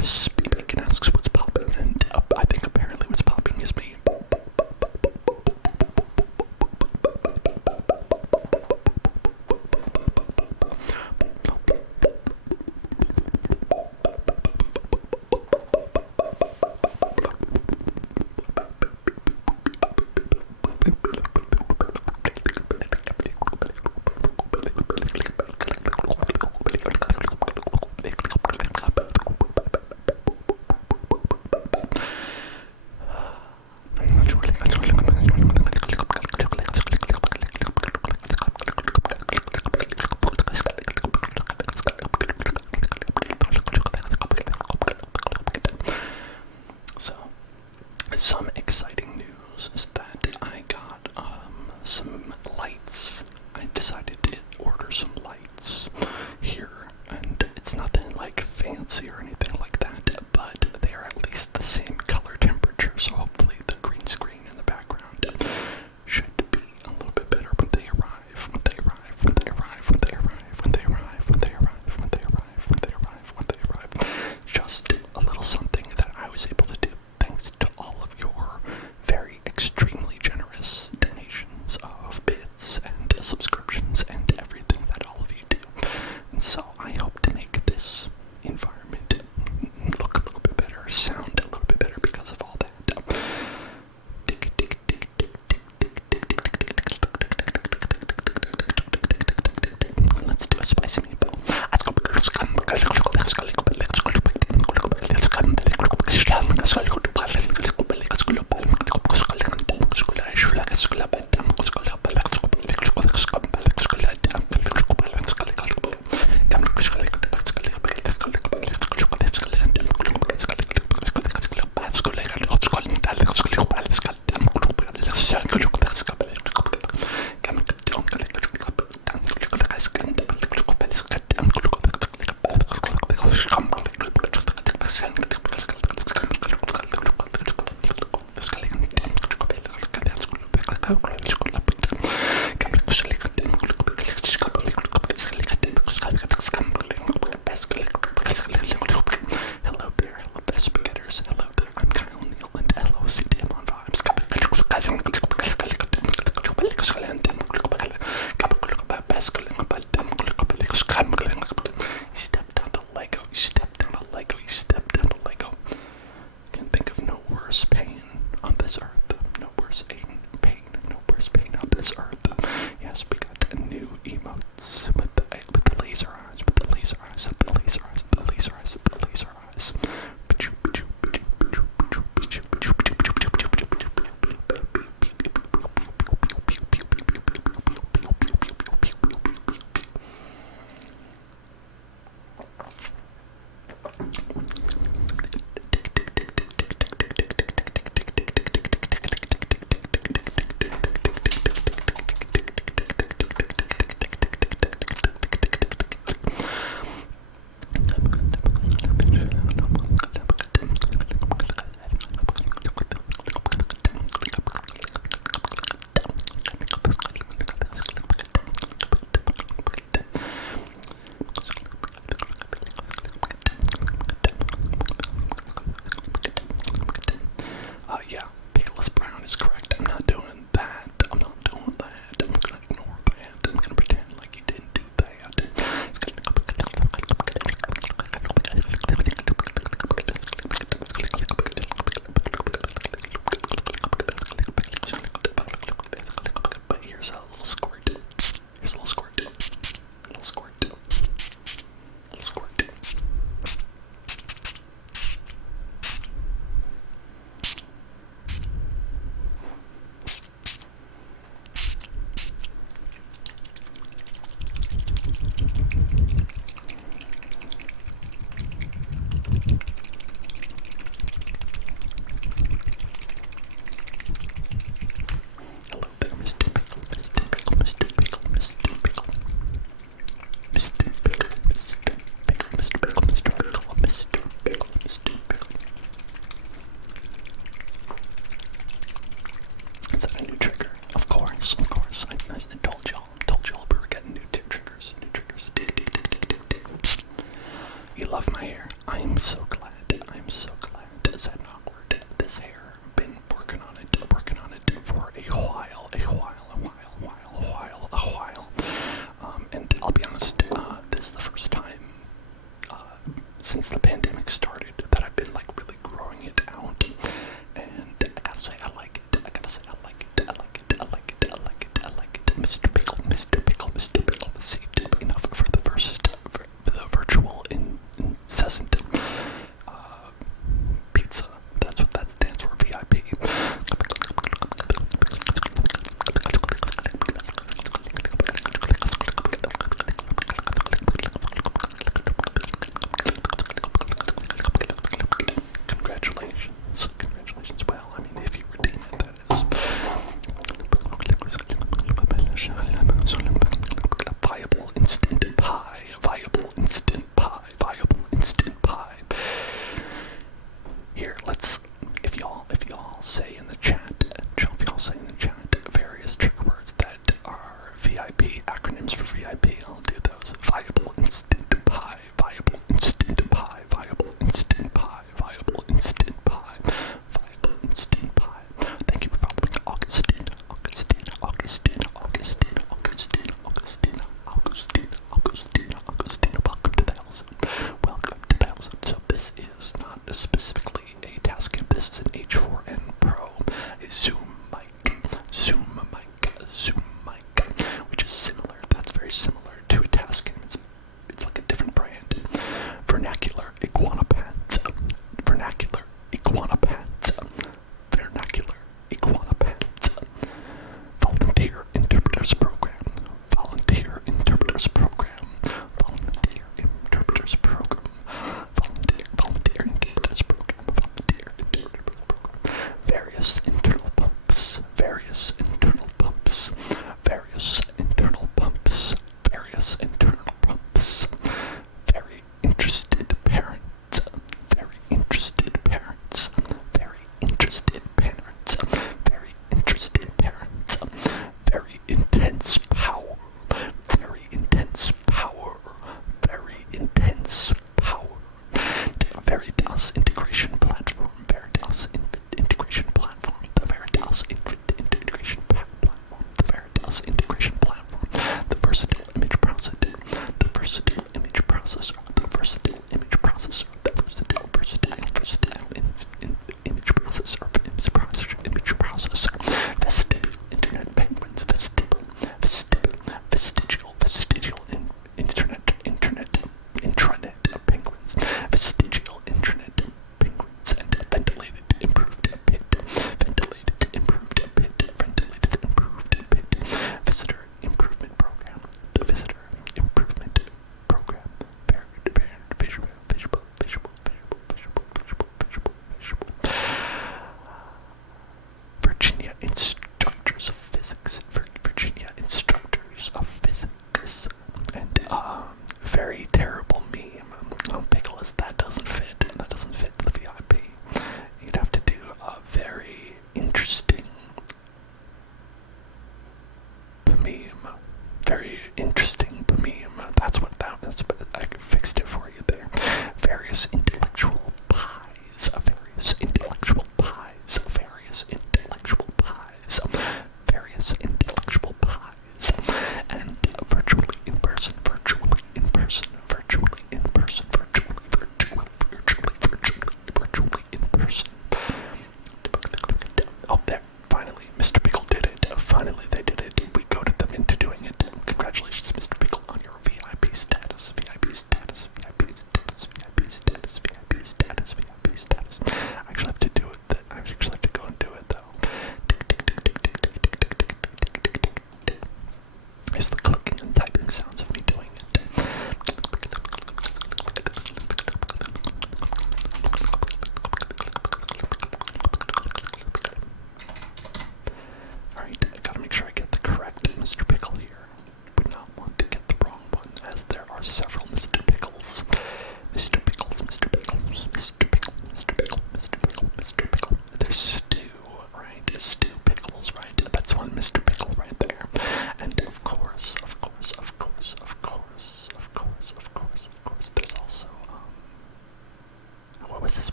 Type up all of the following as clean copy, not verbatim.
Crispy Bacon asks what's popping, and I think apparently what's popping is me. Some exciting news is that I got some lights. I decided to order some lights here, and it's nothing like fancy or anything like that, but they are at least the same color temperature, so hopefully the green screen in the background should be a little bit better when they arrive, when they arrive, when they arrive, when they arrive, when they arrive, when they arrive, when they arrive, when they arrive, when they arrive. Just a little something that I was able to do thanks to all of your very extremely generous donations of bits and subscriptions and everything that all of you do. And so I hope to make this environment look a little bit better, sound a little bit better because of all that. Let's do a spicy meatball. Hello there, hello best beginners, hello there, I'm Kyle Neal and LOCDM on vibes. You stepped onto Lego, you stepped onto Lego, you stepped onto Lego. I can think of no worse pain on this earth, no worse pain, no worse pandemic started that I've been like really growing it out, and I gotta say I like it. I gotta say I like it. I like it. I like it. I like it. I like it. Mr. Pickle, Mr. Pickle, Mr. Pickle saved up enough for the virtual incessant pizza. That's what that stands for. VIP. Congratulations. Congratulations. Well, I mean, if you redeem it, that is. Viable instant pie. Viable instant pie. Viable instant pie. Here, let's. If y'all say in the chat, various trigger words that are VIP acronyms for VIP, I'll do those. Viable instant pie. Viable instant pie. Viable instant pie. Viable instant pie. Viable instant pie. Thank you for following Augustine. Welcome to the Hell Zone. Welcome to the Hell Zone. So this is not specifically a task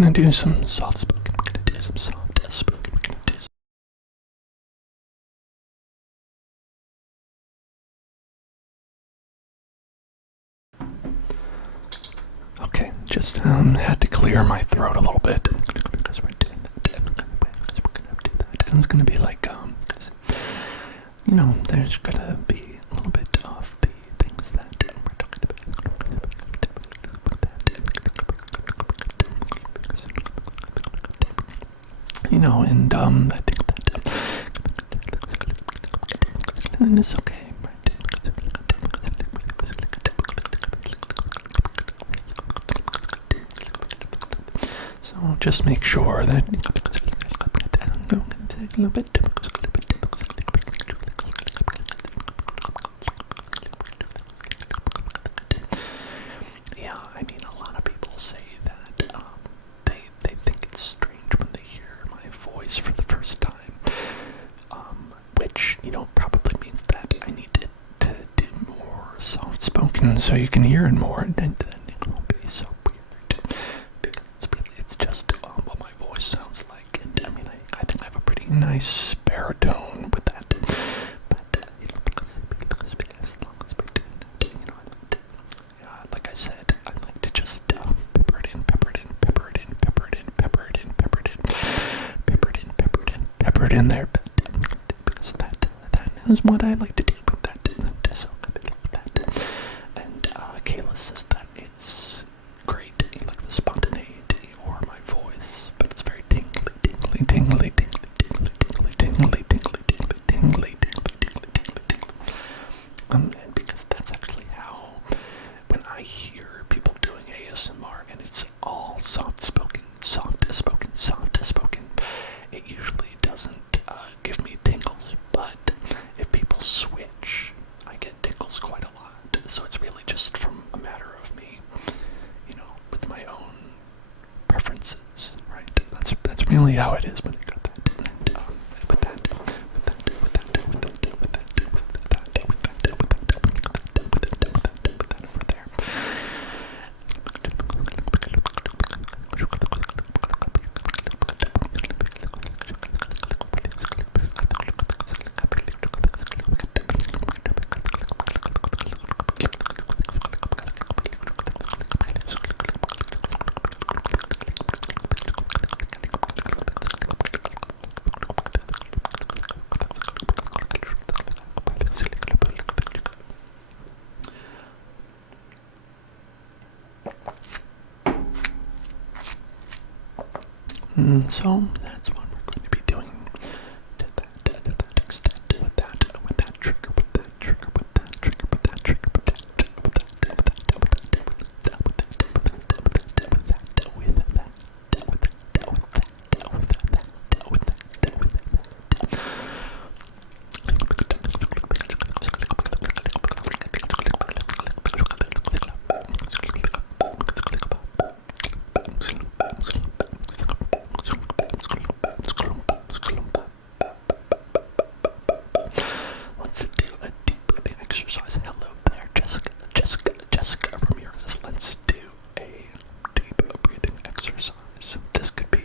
gonna do some soft spoken. We're gonna do some soft spoken. We're gonna do some... Okay, just had to clear my throat a little bit because we're doing that. Because we're gonna do that, and it's gonna be like you know, there's gonna be a little bit of the things that we're talking about. You know, and I think that and it's okay. So just make sure that a little bit. Yeah, I mean, a lot of people say that they think it's strange when they hear my voice for the first time, which, you know, probably means that I need to do more soft-spoken so you can hear it more, and then it won't be so weird, because it's just what my voice sounds like, and I mean, I think I have a pretty nice baritone with that, but, you know, because as long as we're doing that, you know, like I said, I like to just pepper it in, pepper it in, pepper it in, pepper it in, pepper it in, pepper it in, pepper it in, pepper it in, pepper it in there, because that is what I like to do with that, so that. And Kayla says that it's great, like the spontaneity or my voice, but it's very tingly, tingly, tingly, tingly, tingly, tingly, tingly, tingly, tingly, tingly, tingly, tingly, tingly. And because that's actually how, when I hear people doing ASMR and it's all soft-spoken, it usually doesn't give me tingles, but if people switch, I get tingles quite a lot. So it's really just from a matter of me, you know, with my own preferences, right? That's really how it is when you got that. And with that over there. So that's what we're going to be doing to that extent, with that trigger, with that trigger, with that trigger, with that trigger, with that trigger, with that, let's do a deep breathing exercise. Hello there, Jessica Ramirez. Let's do a deep breathing exercise. This could be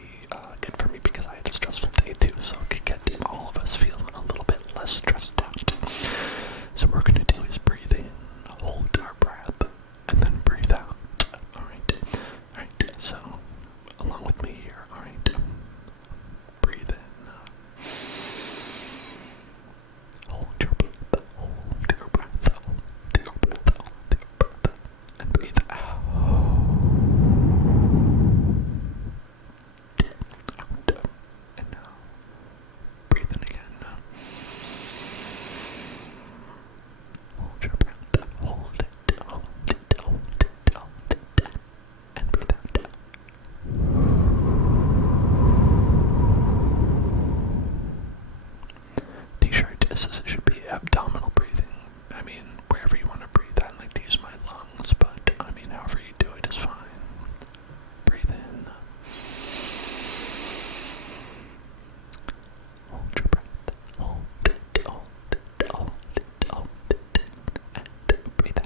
good for me because I had a stressful day too, so it could get all of us feeling a little bit less stressed out. So what we're gonna do is breathe in, hold our breath, and then breathe out. Alright, so along with me here, alright. Breathe in. Hold your breath, hold your breath, hold your breath, hold your breath, and breathe out. And now, breathe in again. Hold your breath, hold it, and breathe out. T-shirt says it should be abdominal breathing. I mean, wherever you want to breathe. I like to use my lungs, but I mean, however you do it is fine. Breathe in. Hold your breath. Hold it, and breathe out.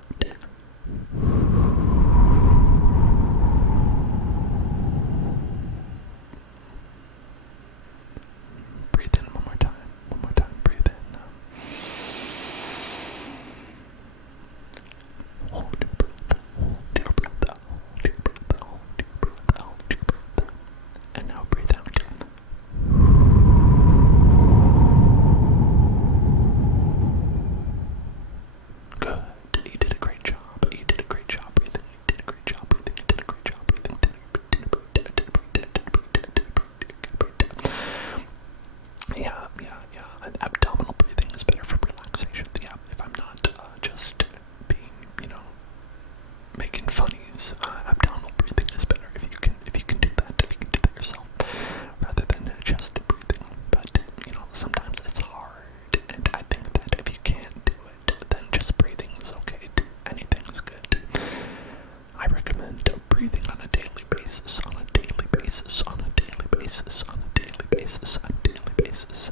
breathing on a daily basis, on a daily basis, on a daily basis, on a daily basis, on a daily basis.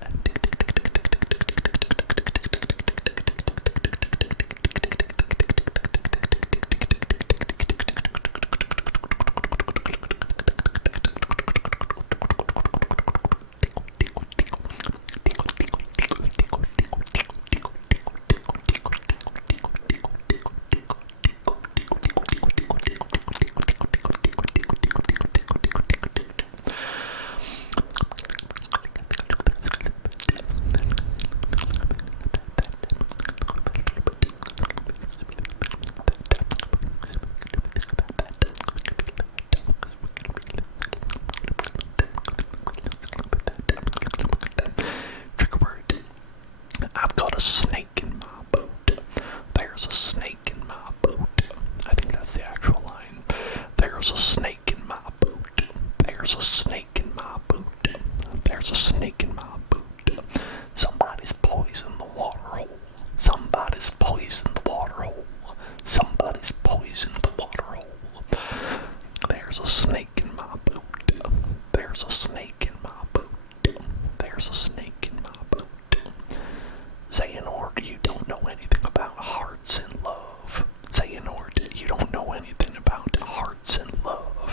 Trigger word. I've got a snake in my boot. There's a snake in my boot. I think that's the actual line. There's a snake in my boot. There's a snake in my boot. There's a snake in my boot. Somebody's poisoned the water hole. Somebody's poisoned the water hole. Somebody's poisoned the water hole. There's a snake in my boot. There's a snake in my boot. There's a snake in my boot. Xehanort, you don't know anything about hearts and love. Xehanort, you don't know anything about hearts and love.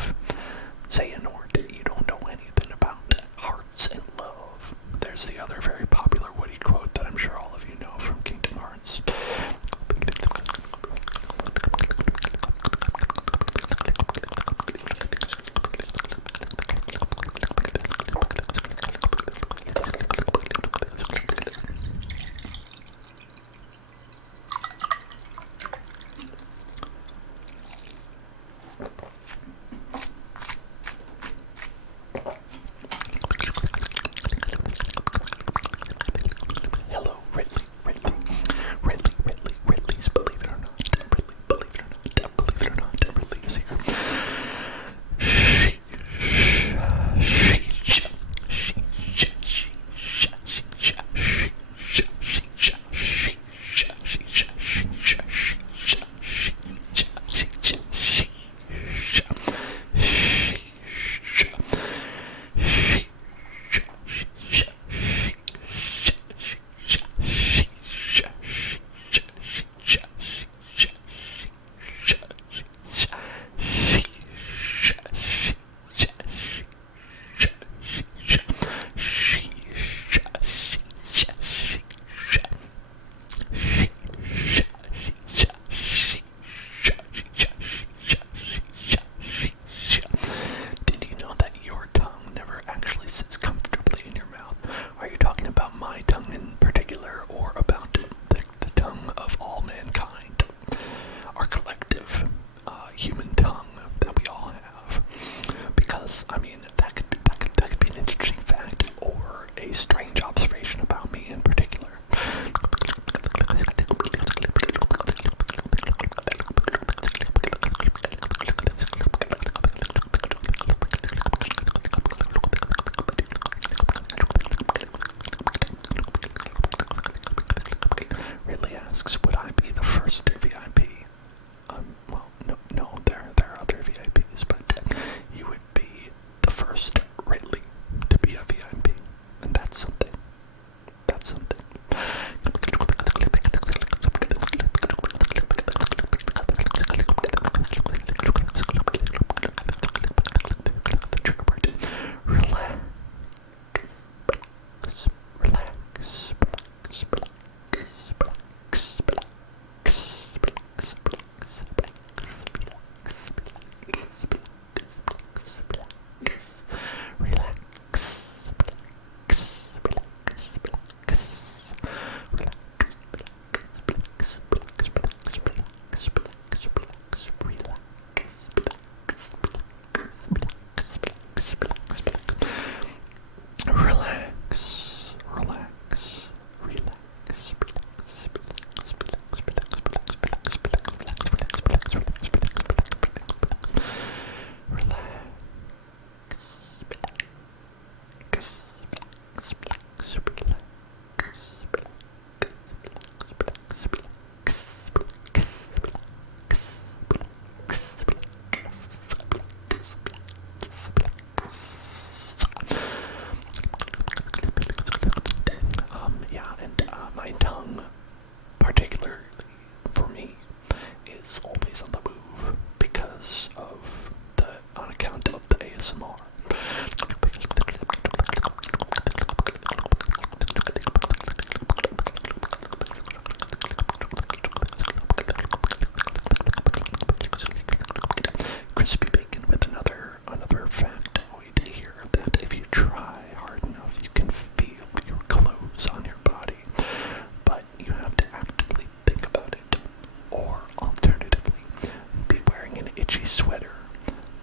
itchy sweater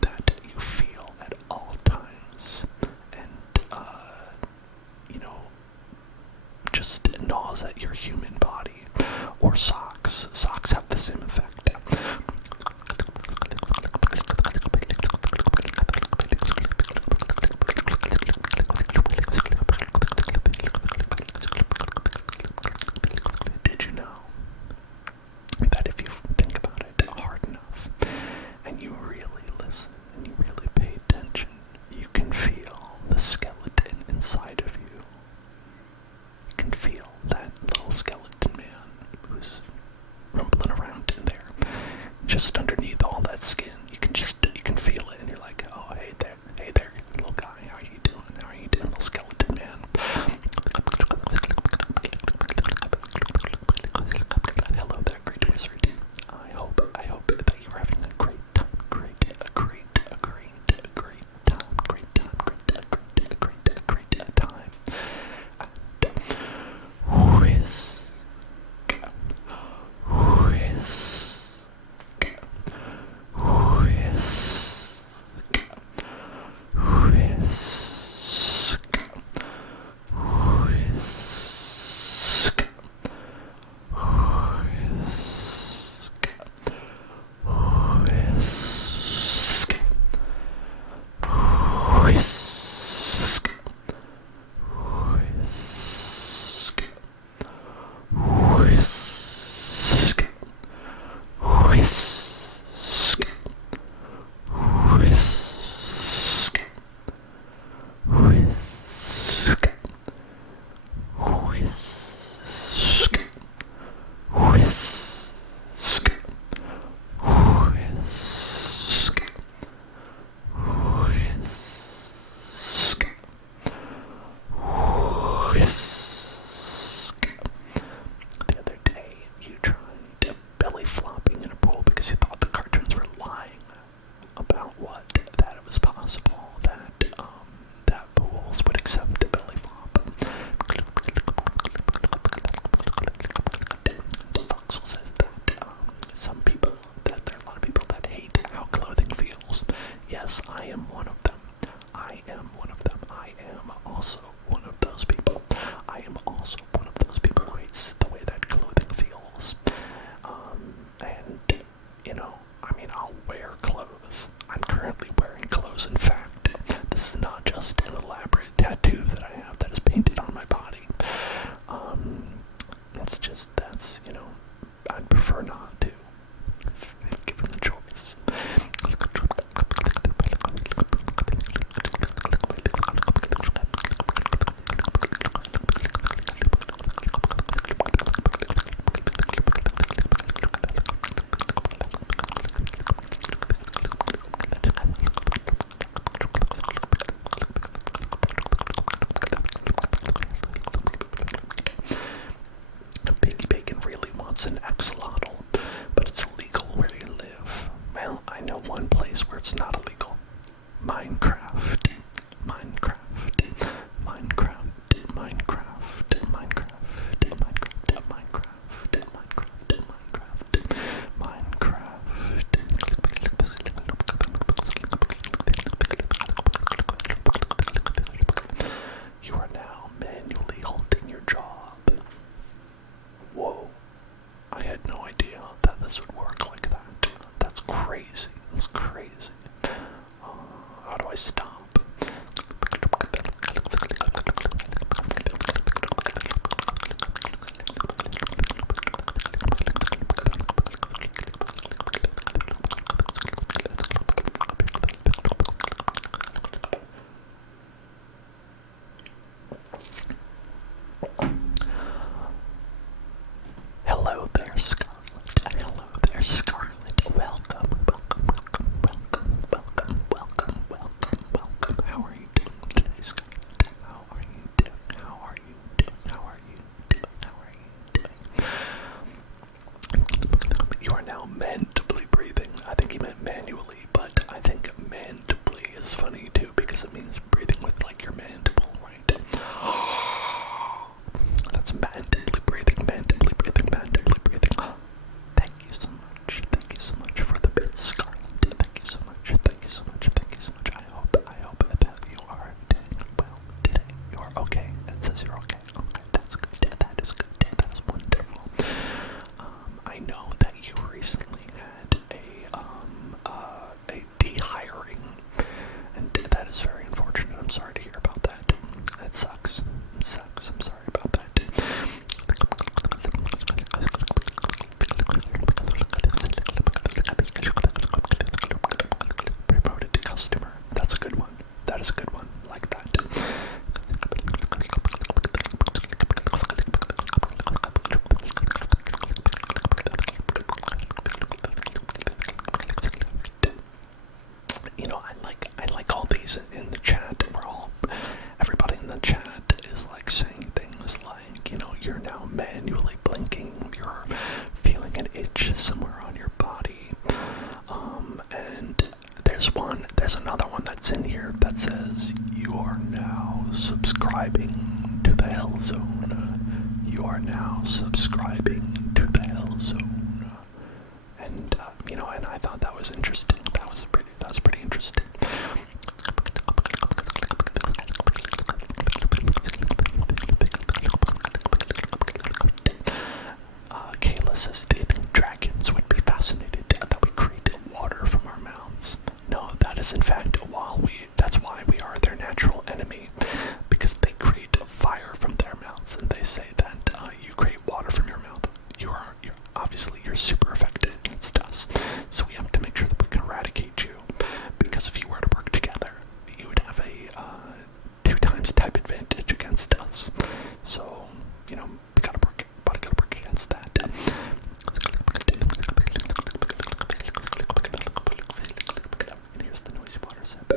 that you feel at all times, and just gnaws at your human body. Or socks. Socks have the same effect. Did you know that if you think about it hard enough, and you really listen, and you really pay attention, you can feel the skeleton inside of you? You can feel that little skeleton man who's rumbling around in there, just underneath all that skin. You can feel it, and you're like, oh, hey there, little guy, how are you doing, little skeleton man? Hello there, great wizard. I hope that you're having a great time, great time. And whisk. everybody's in the chat. Everybody in the chat is like saying things like, you're now manually blinking, you're feeling an itch somewhere on your body. And there's another one that's in here that says, you are now subscribing to the Hell Zone. You are now subscribing to the Hell Zone. And, and I thought that was interesting. That was pretty interesting. Kayla says, do you think dragons would be fascinated that we create water from our mouths? No, that is in fact that's why we are their natural enemy, because they create fire from their mouths, and they say that you create water from your mouth. You're super effective against us, so we have to make sure that we can eradicate you, because if you were to work together, you would have a 2 times type advantage against us. So, we gotta work against that. And here's the noisy water sip.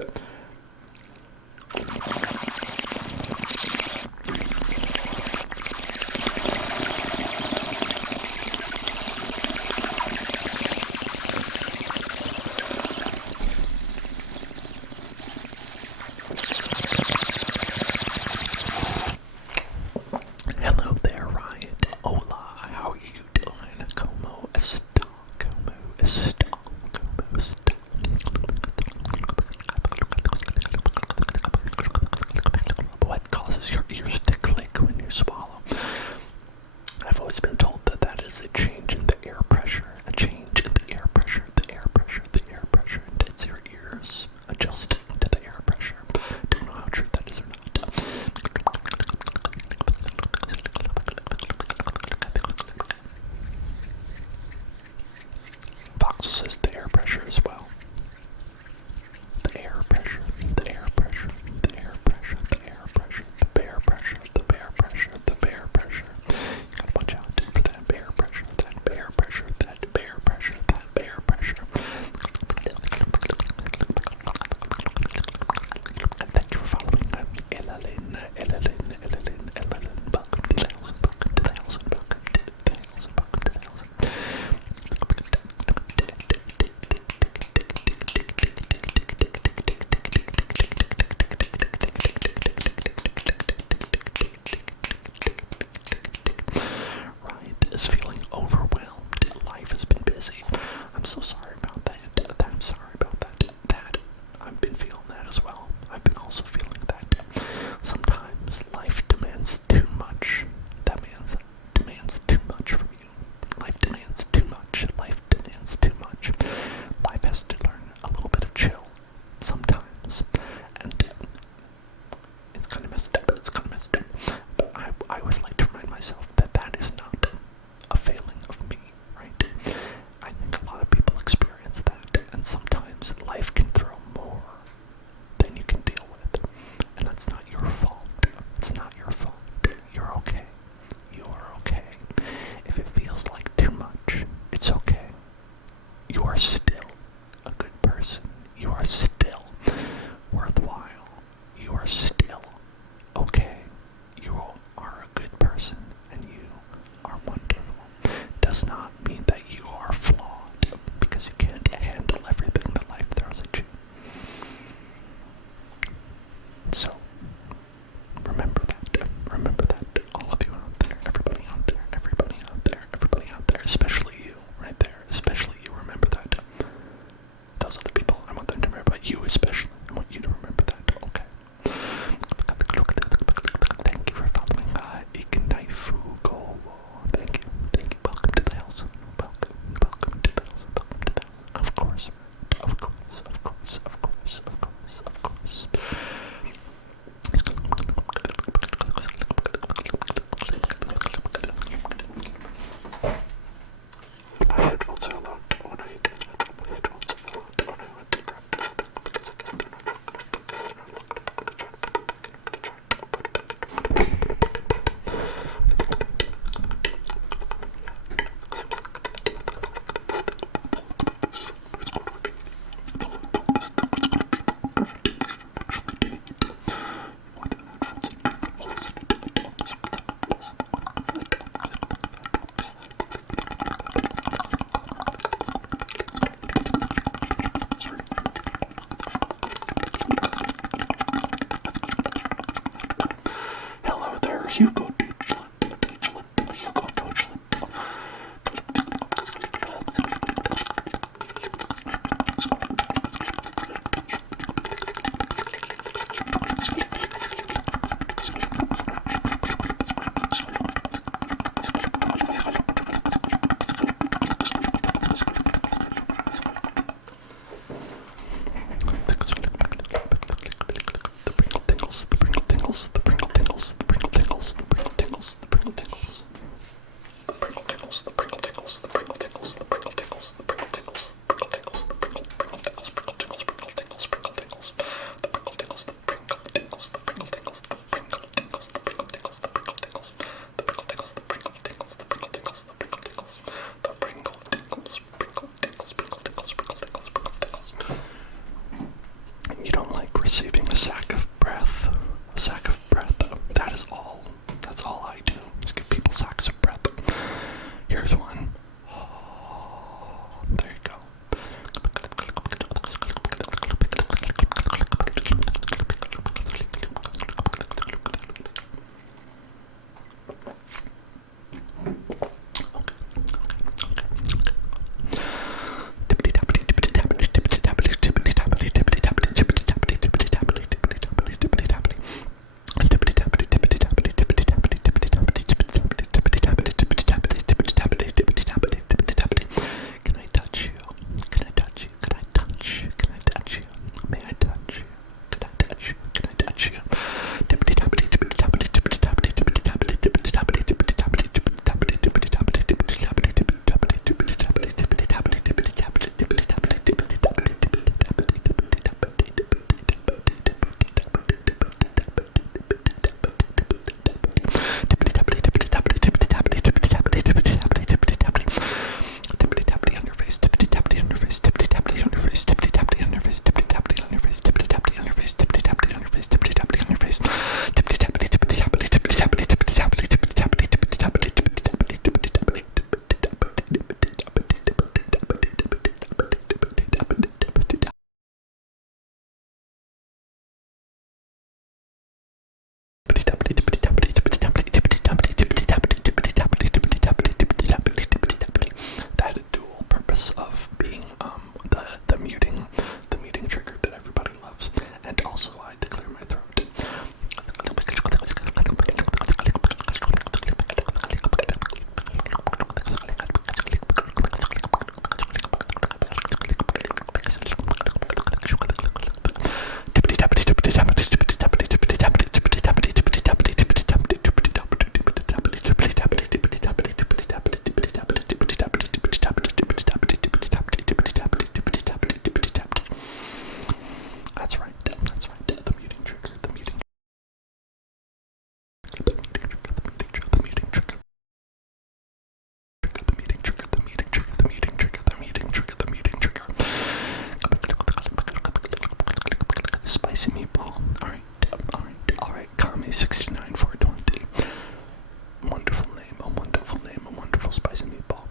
spicy meatball. Alright, Kami 69 420. Wonderful name, a wonderful spicy meatball.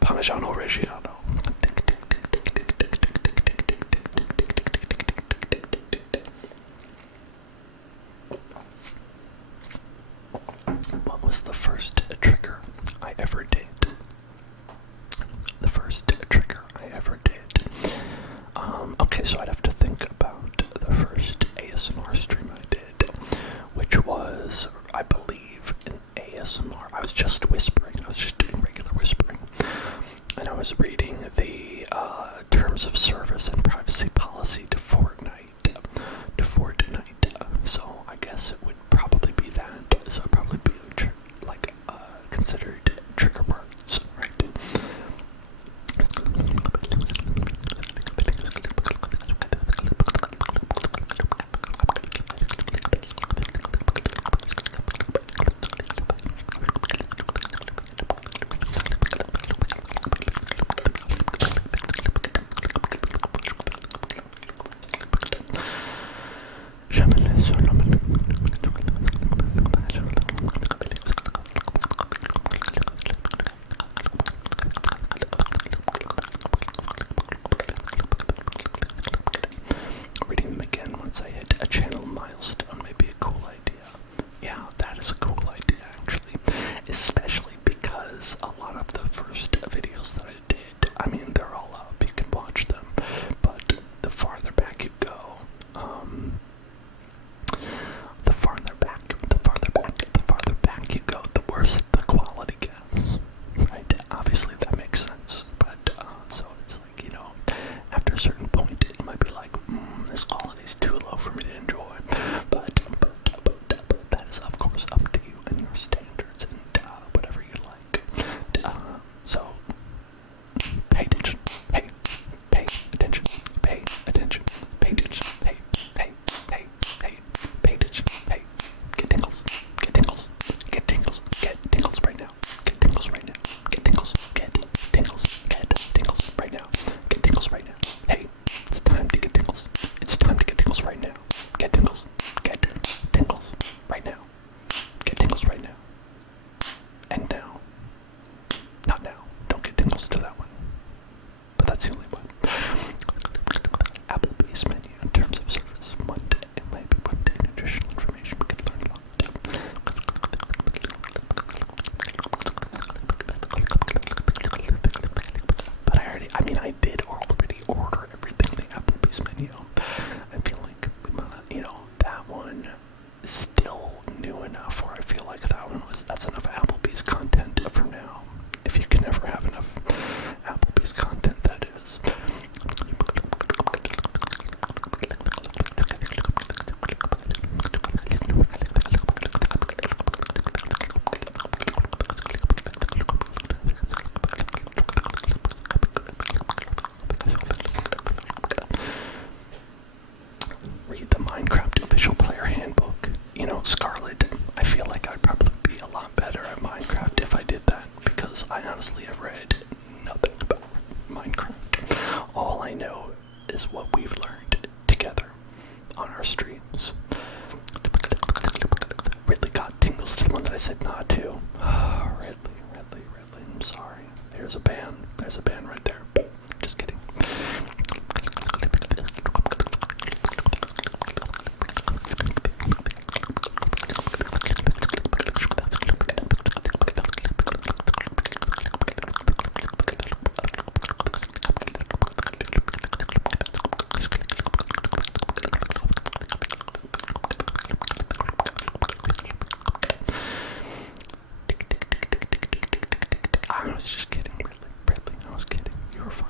Parmigiano Reggiano. What was the first trigger I ever did? The first trigger I ever did. Okay, so I'd have to think about the first ASMR stream I did, which was, I believe, an ASMR. I was just whispering. I was just doing regular whispering. And I was reading honestly have read nothing about Minecraft. All I know is what we've learned together on our streams. Ridley got tingles to the one that I said not to. Ridley, I'm sorry. There's a ban right there. Just kidding. I was just kidding, Bradley. I was kidding. You were fine.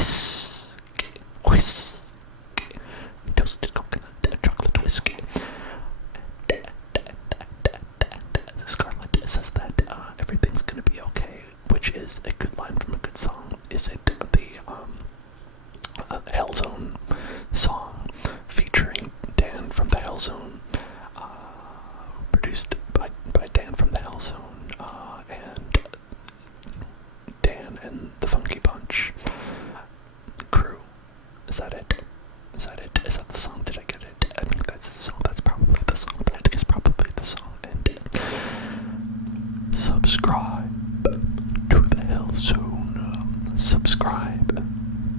whisk, whisk, toasted coconut, chocolate whiskey. Scarlett says that everything's gonna be okay, which is a good line from a good song. Is it the Hellzone song featuring Dan from the Hellzone, produced by Dan from the Hellzone, and Dan and the Funky Bunch crew. Is that it? Is that it? Is that the song? Did I get it? I think that's the song. That's probably the song. That is probably the song. And subscribe to the Hellzone. Subscribe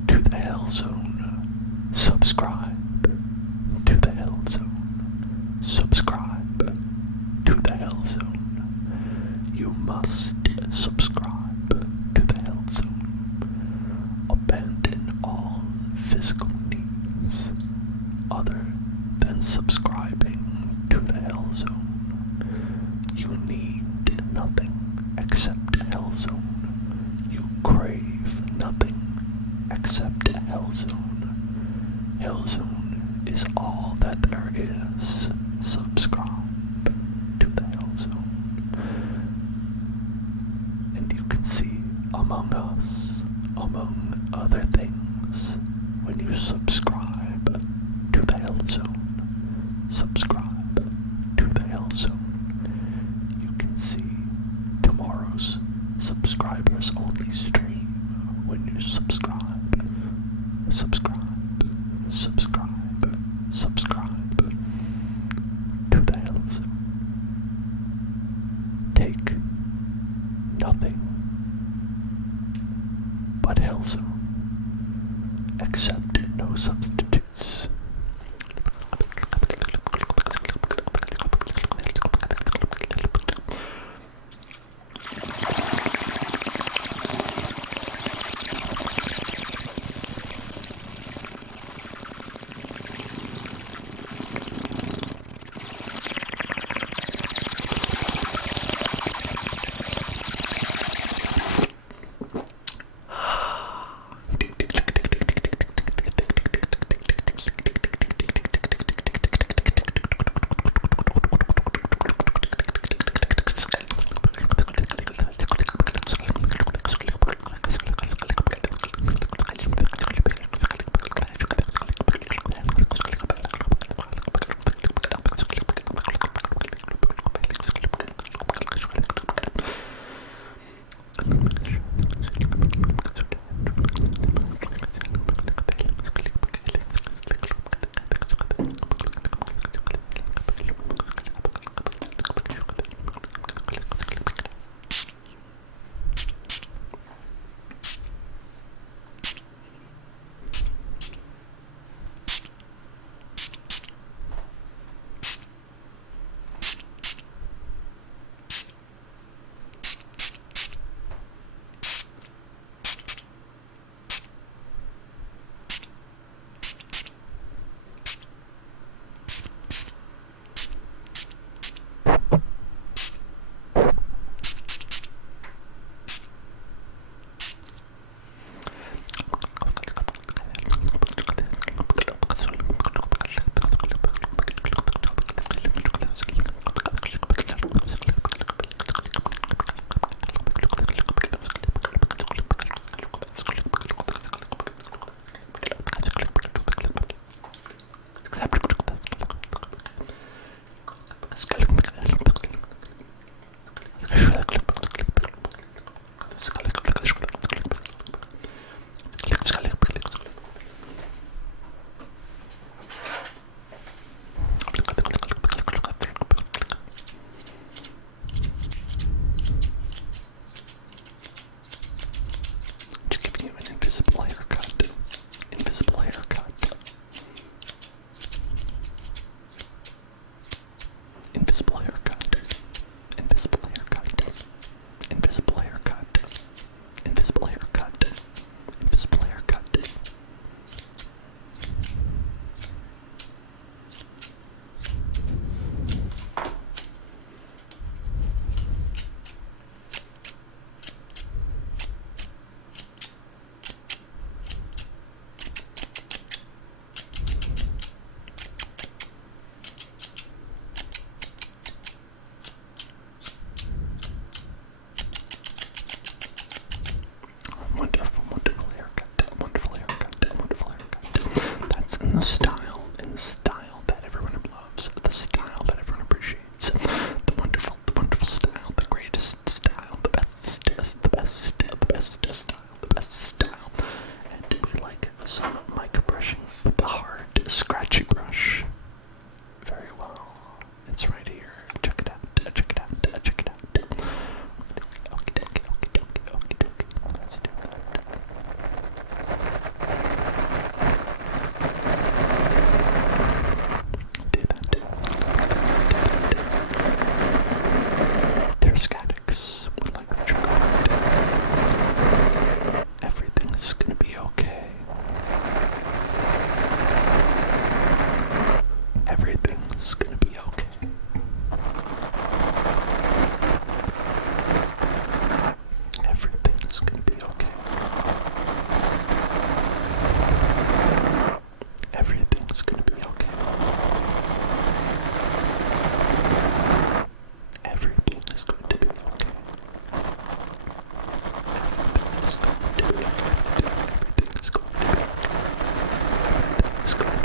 to the Hellzone. Subscribe to the Hellzone. Subscribe to the Hellzone. You must subscribe to the Hellzone. Abandon all physical needs other than subscribing to the Hellzone. You need nothing except Hellzone. You crave nothing except Hellzone. Hellzone is all that there is. Subscribe to the Hellzone. And you can see Among Us, among other things, when you subscribe to the Hellzone. Subscribe to the Hellzone. You can see tomorrow's subscribers only stream when you subscribe. Subscribe, subscribe, subscribe to the Hellzone. Take nothing but Hellzone. Accept no substitutes. in the style that everyone loves, the style that everyone appreciates, the wonderful style, the greatest style, the best style, the best style. And we like some mic brushing with the hard, scratchy brush. Very well. It's right here. Check it out. Check it out. Check it out. Okie dokie. Let's do that. There's scatics with like the trigger. Everything's gonna be okay. Everything's gonna be okay. Everything's gonna be okay. Everything's gonna be okay. Everything is going to be okay. Everything is going to be okay. Everything is going to be okay. Everything's going to be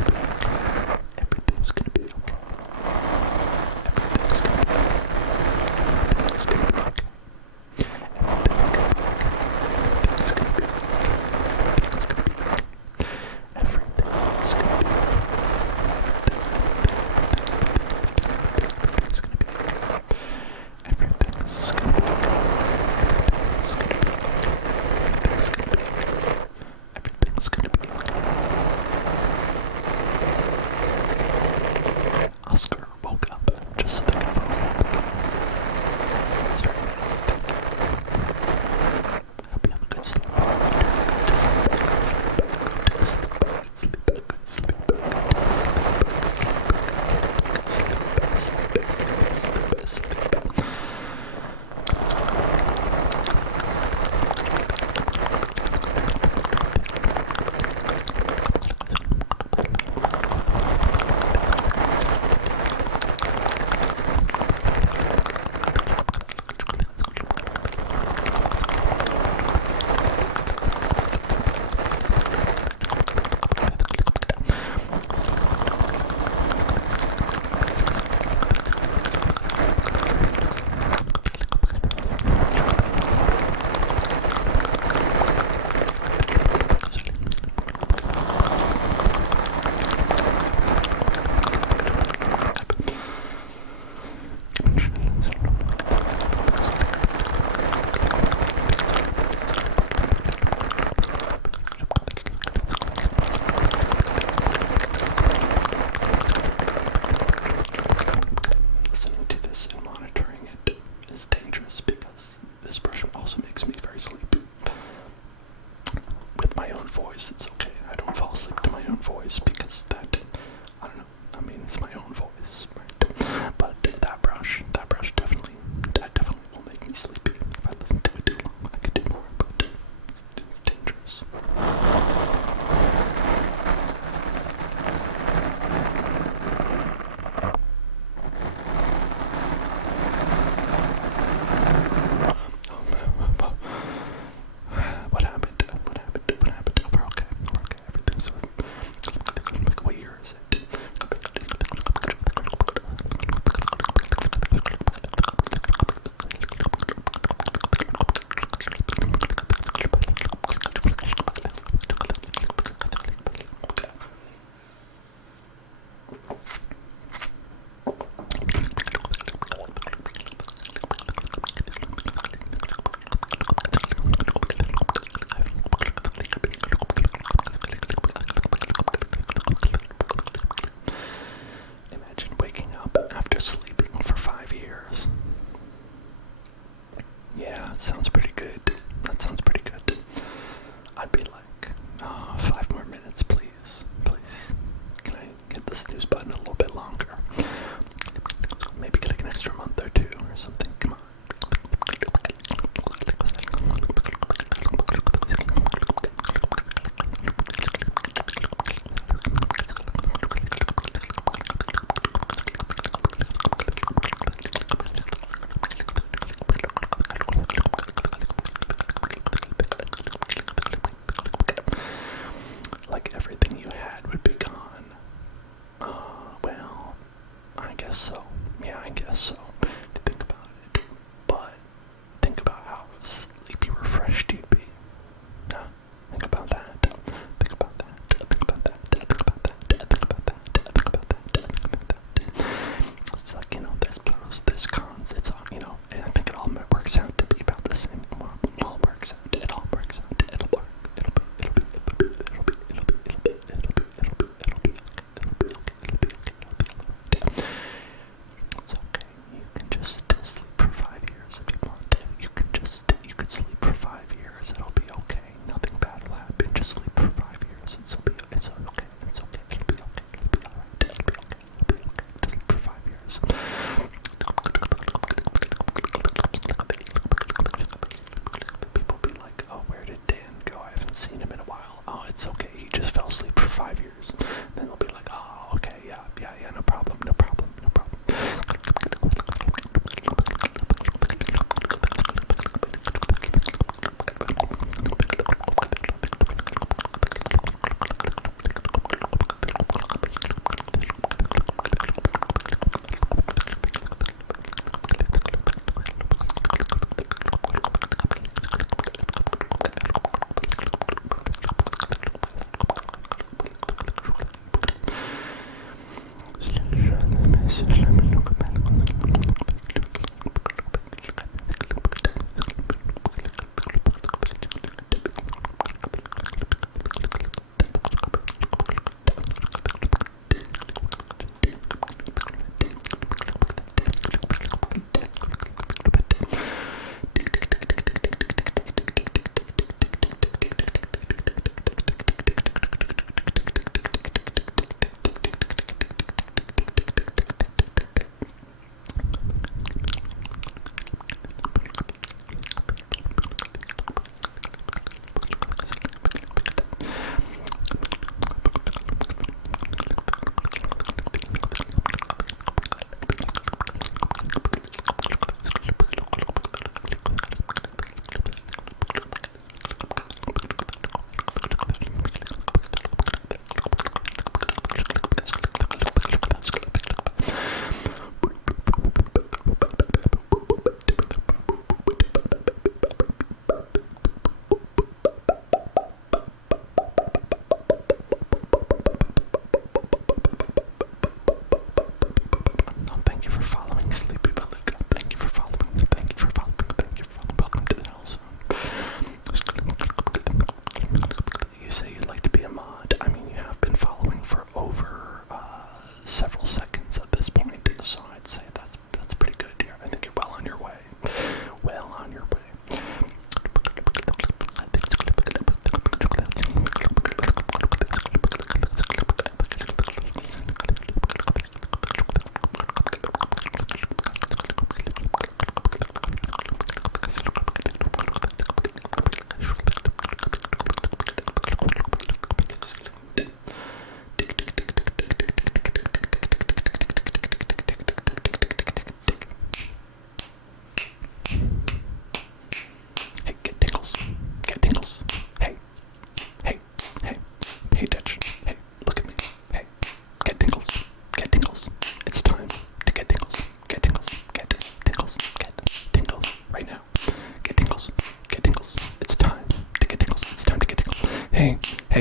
okay. Everything's going to be okay. Everything's going to be okay. Everything's going to be okay. Everything's going to be okay. Everything's going to be okay. Everything's going to be okay. Everything's going to be okay. Everything's gonna be okay. Everything's gonna be okay. Everything's gonna be okay. Oscar woke up just so they could fall asleep again. That's very nice. Thank you. I hope you have a good sleep.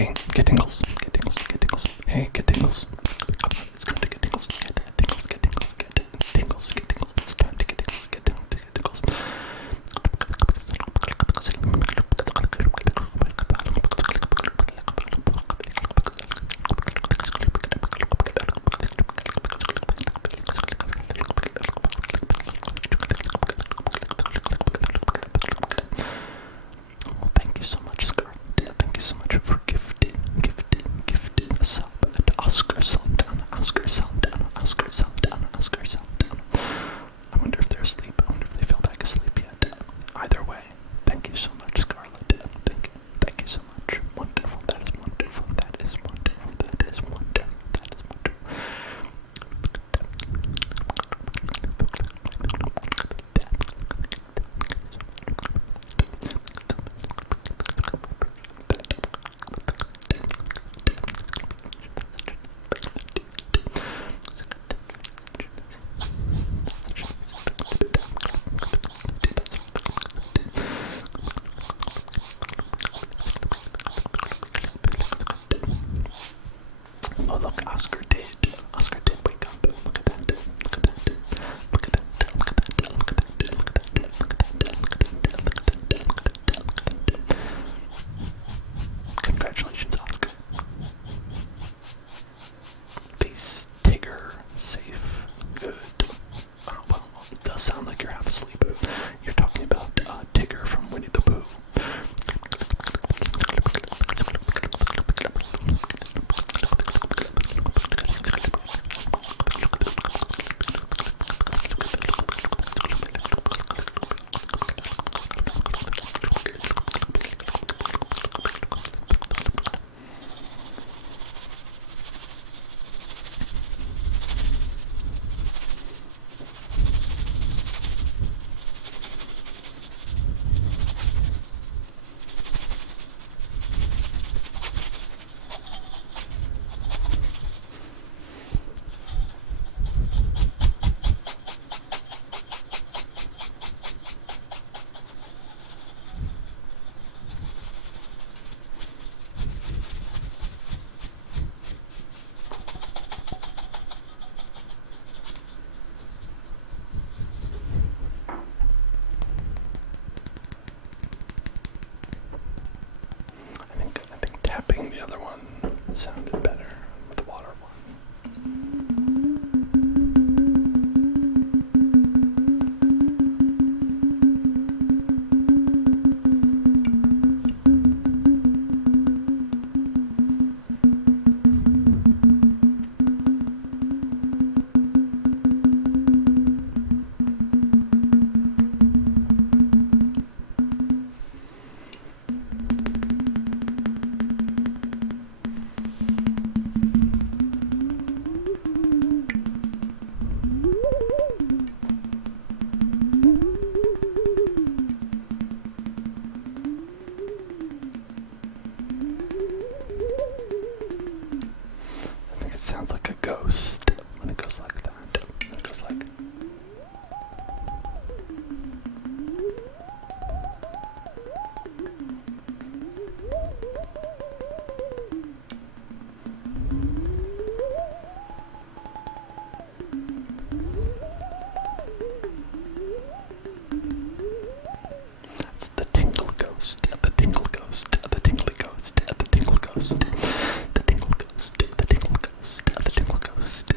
Hey, get tingles, get tingles, get tingles. Hey, get tingles. It's time to get tingles, get tingles, get tingles, get tingles, get tingles. It's time to get tingles, get tingles, get tingles. Oh, thank you so much, Scarlett. Thank you so much for gifting a sub to Oscar Sultan, Oscar Sultan, Oscar Sultan, Oscar Sultan. I wonder if they're asleep. I wonder if they fell back asleep yet. Either way, thank you so much, Scarlett. Thank you so much. Wonderful. That is wonderful. That is wonderful. That is wonderful. That is wonderful. Oh look, Oscar did wake up. Look at that. Look at that. Look at that. Look at that. Look at that. Look at that. Look at that. Look at that. Look at that. Look at that. Congratulations, Oscar. Peace, Tigger, safe, good. Well, it does sound like you're half asleep. You're talking about Tigger from Winnie the Pooh. I think tapping the other one sounded better, the water one. I think it sounds like a ghost when it goes like that. When it goes like. It's the tingle ghost, the tingle ghost, the tingly ghost, the tingle ghost, the tingle ghost, the tingle ghost, the tingle ghost.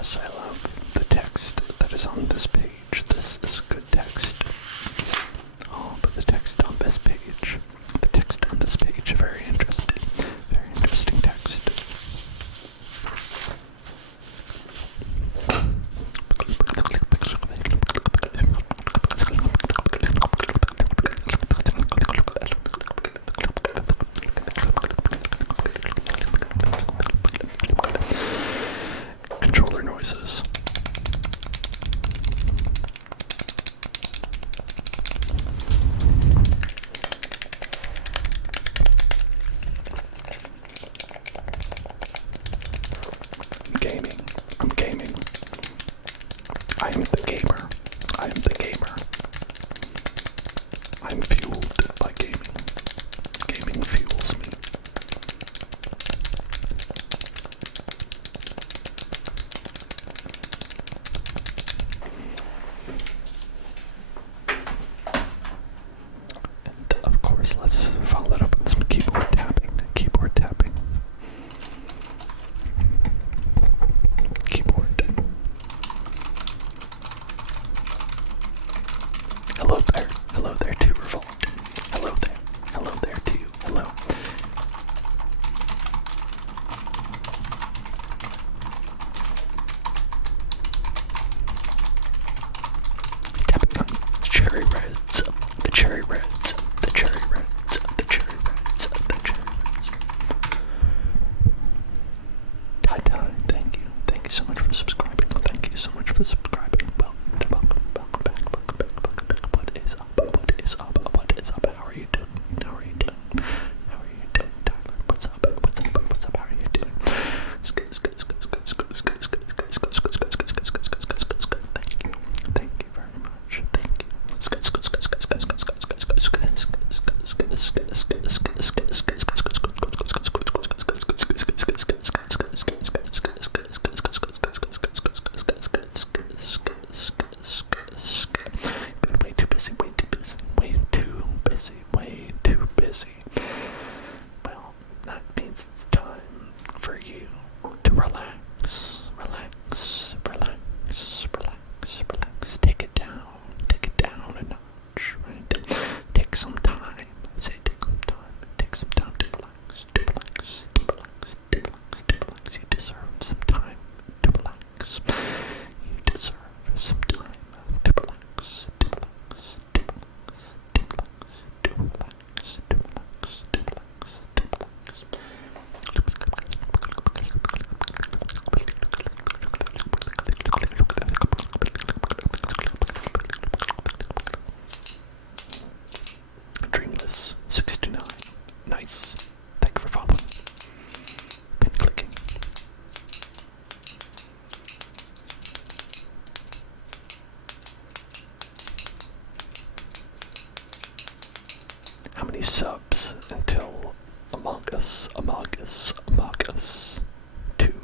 Yes, I love the text that is on this page. This is good text. Oh, but the text on this page. The text on this page, very interesting. Very interesting text. Controller noises. Gaming. I'm gaming. I am the gamer. I am the gamer. I'm fueled by gaming. Gaming fuels me. And of course, let's follow that up with some keyboard tapping. Keyboard tapping. Keyboard. Hello there. Hello there to Revolt. Hello there. Hello there to you. Hello. Tapping on cherry reds. The cherry reds. The cherry reds. The cherry reds. The cherry reds. Tai, thank you. Thank you so much for subscribing. Thank you so much for subscribing. Welcome back. What is up? What is up? What is up? How are you doing? How are you doing? How are you doing, Tyler? What's up? What's up? What's up? How are you doing? Thank you. Thank you very much. Thank you. Been way too busy, way too busy, way too busy, way too busy. Well, that means it's time for you to relax, relax, relax, relax, relax. Take it down a notch, right? Take some time. Say take some time. Take some time to relax, to relax, to relax, to relax, to relax. You deserve some time to relax. You deserve some time to relax, to relax, to relax, to relax, to relax, to relax, to relax, to relax. Dreamless 69. Nice. Thank you for following and clicking. How many subs until Among Us? Two.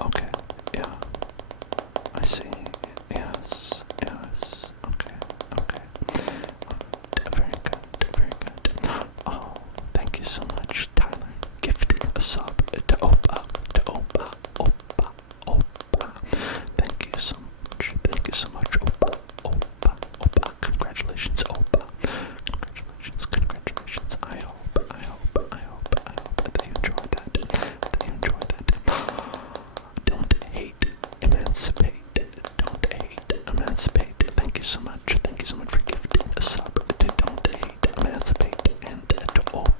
Okay, yeah. I see. Yes. Okay. Very good. Oh, thank you so much, Tyler. Gifting a sub to Opa. Thank you so much, Opa. Congratulations, Opa. Congratulations. I hope that you enjoyed that. Don't hate, emancipate. Thank you so much for gifting a sub to Don't Hate, Emancipate, and to Opa.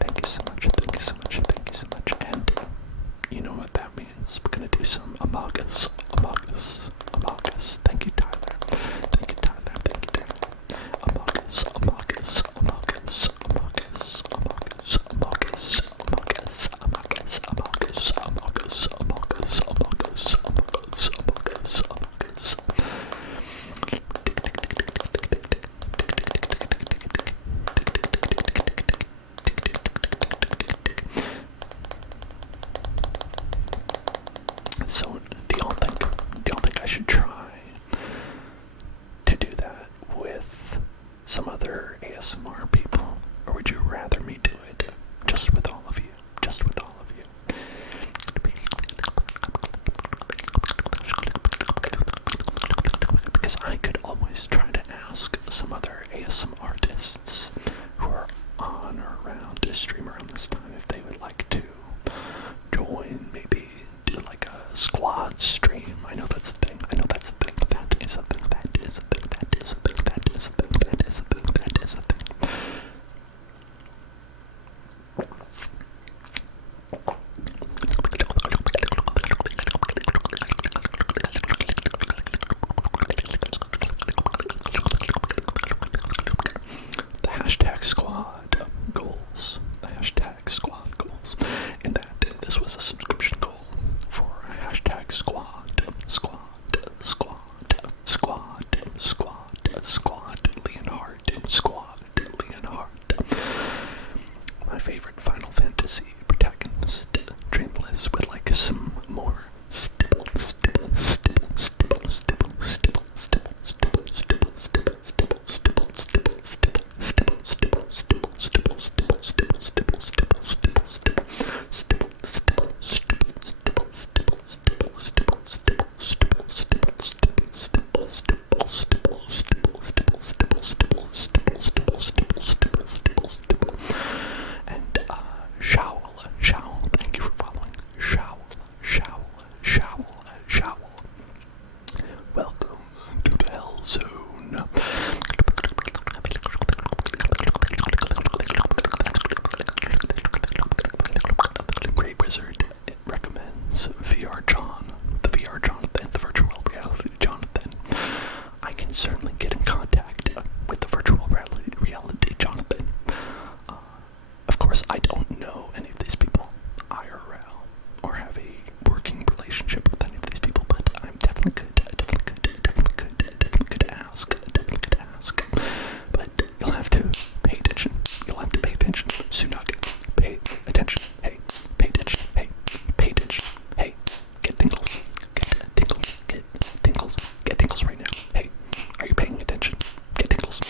Thank you so much. And you know what that means. We're gonna do some Among Us. Thank you, Tyler. Among Us. So do y'all think I should try to do that with some other ASMR people, or would you rather me do it just with all of you? Just with all of you. Because I could always try to ask some other ASMR artists who are on or around to stream around this time if they would like to join, maybe do like a squad stream. I know that's a thing. That is a thing. The hashtag squad goals. And that this was a subscription goal for hashtag squad. Leonhard. My favorite Final Fantasy protagonist, Dreamless, would like some more stipple. And Showl, thank you for following. Showl. Welcome to the Hell Zone. Great Wizard recommends VR John, the VR Jonathan, the virtual reality Jonathan. I can certainly get in contact with the virtual reality Jonathan. Of course, I don't know any of these people IRL or have a working relationship with any of these people, but I'm definitely could ask. But you'll have to pay attention. Sunag, pay attention. Hey, pay attention. Hey, pay attention. Hey, get tingles. Get tingles right now. Hey, are you paying attention? Get tingles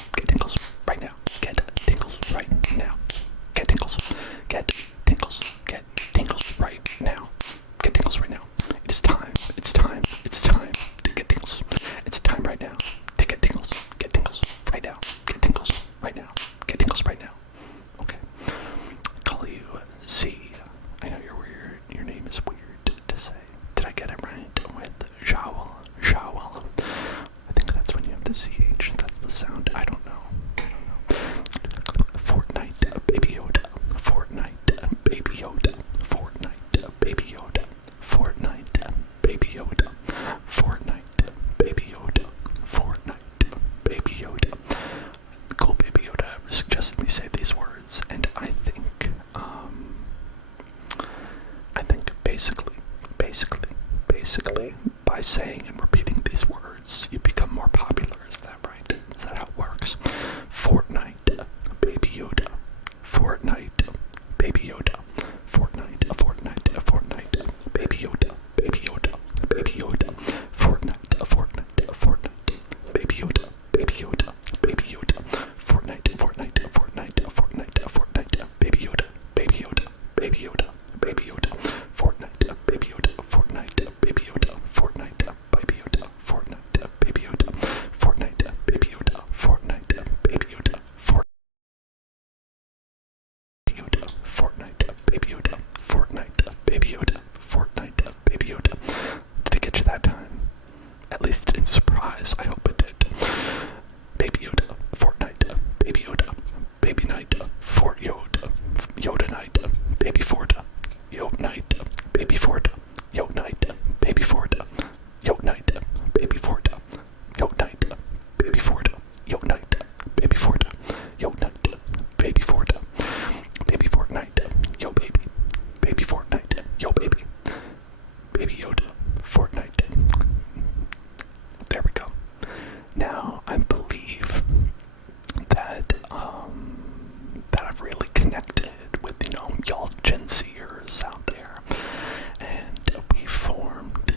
right now. Get tingles right now. Get tingles right now. Get tingles right now. It's time to get tingles. It's time right now to get tingles. Get tingles right now. Get tingles right now. Get tingles right now. Okay. Call you Z. I know you're weird. Your name is weird to say. Did I get it right? With Jowl. I think that's when you have the CH. That's the sound. I don't know. Fortnite, Baby Yoda. Fortnite, Baby Yoda. Fortnite, Baby Yoda. Fortnite, Baby Yoda. Fortnite, Baby Yoda. Fortnite, Baby Yoda. Cool Baby Yoda suggested me say these words, and I think basically, by saying and repeating these words, you become more popular. Is that right? Is that how it works? Fortnite, Baby Yoda. Fortnite, Baby Yoda. Fortnite, Baby Yoda. Baby Yoda. Fortnite, Baby Yoda. Baby Yoda. Fortnite, Baby Yoda. Baby Yoda. Fortnite, Baby Yoda. Fortnite, Baby Yoda. Fortnite, Baby Yoda. Fortnite, Baby Yoda. Fortnite, Baby Yoda. Fortnite, Baby Yoda. Fortnite, Baby Yoda. Fortnite, Baby Yoda. Fortnite, Baby Yoda. Did it get you that time? At least in surprise, I hope it did. Baby Yoda, Fortnite, Baby Yoda, Baby Night, Fort Yoda, Yoda Night, Baby Forda, Yo Night, Baby Forda, Yo Night, Baby Forda, Yo Night, Baby Forda, Yo Night, Baby Forda, Yo Night, Baby Forda, Yo Night, Baby Forda, Baby Fortnite, Yo Baby, Baby Fortnite, Yo Baby, Baby Yoda, Fortnite. There we go. Now I believe that I've really connected with y'all Gen Zers out there, and we formed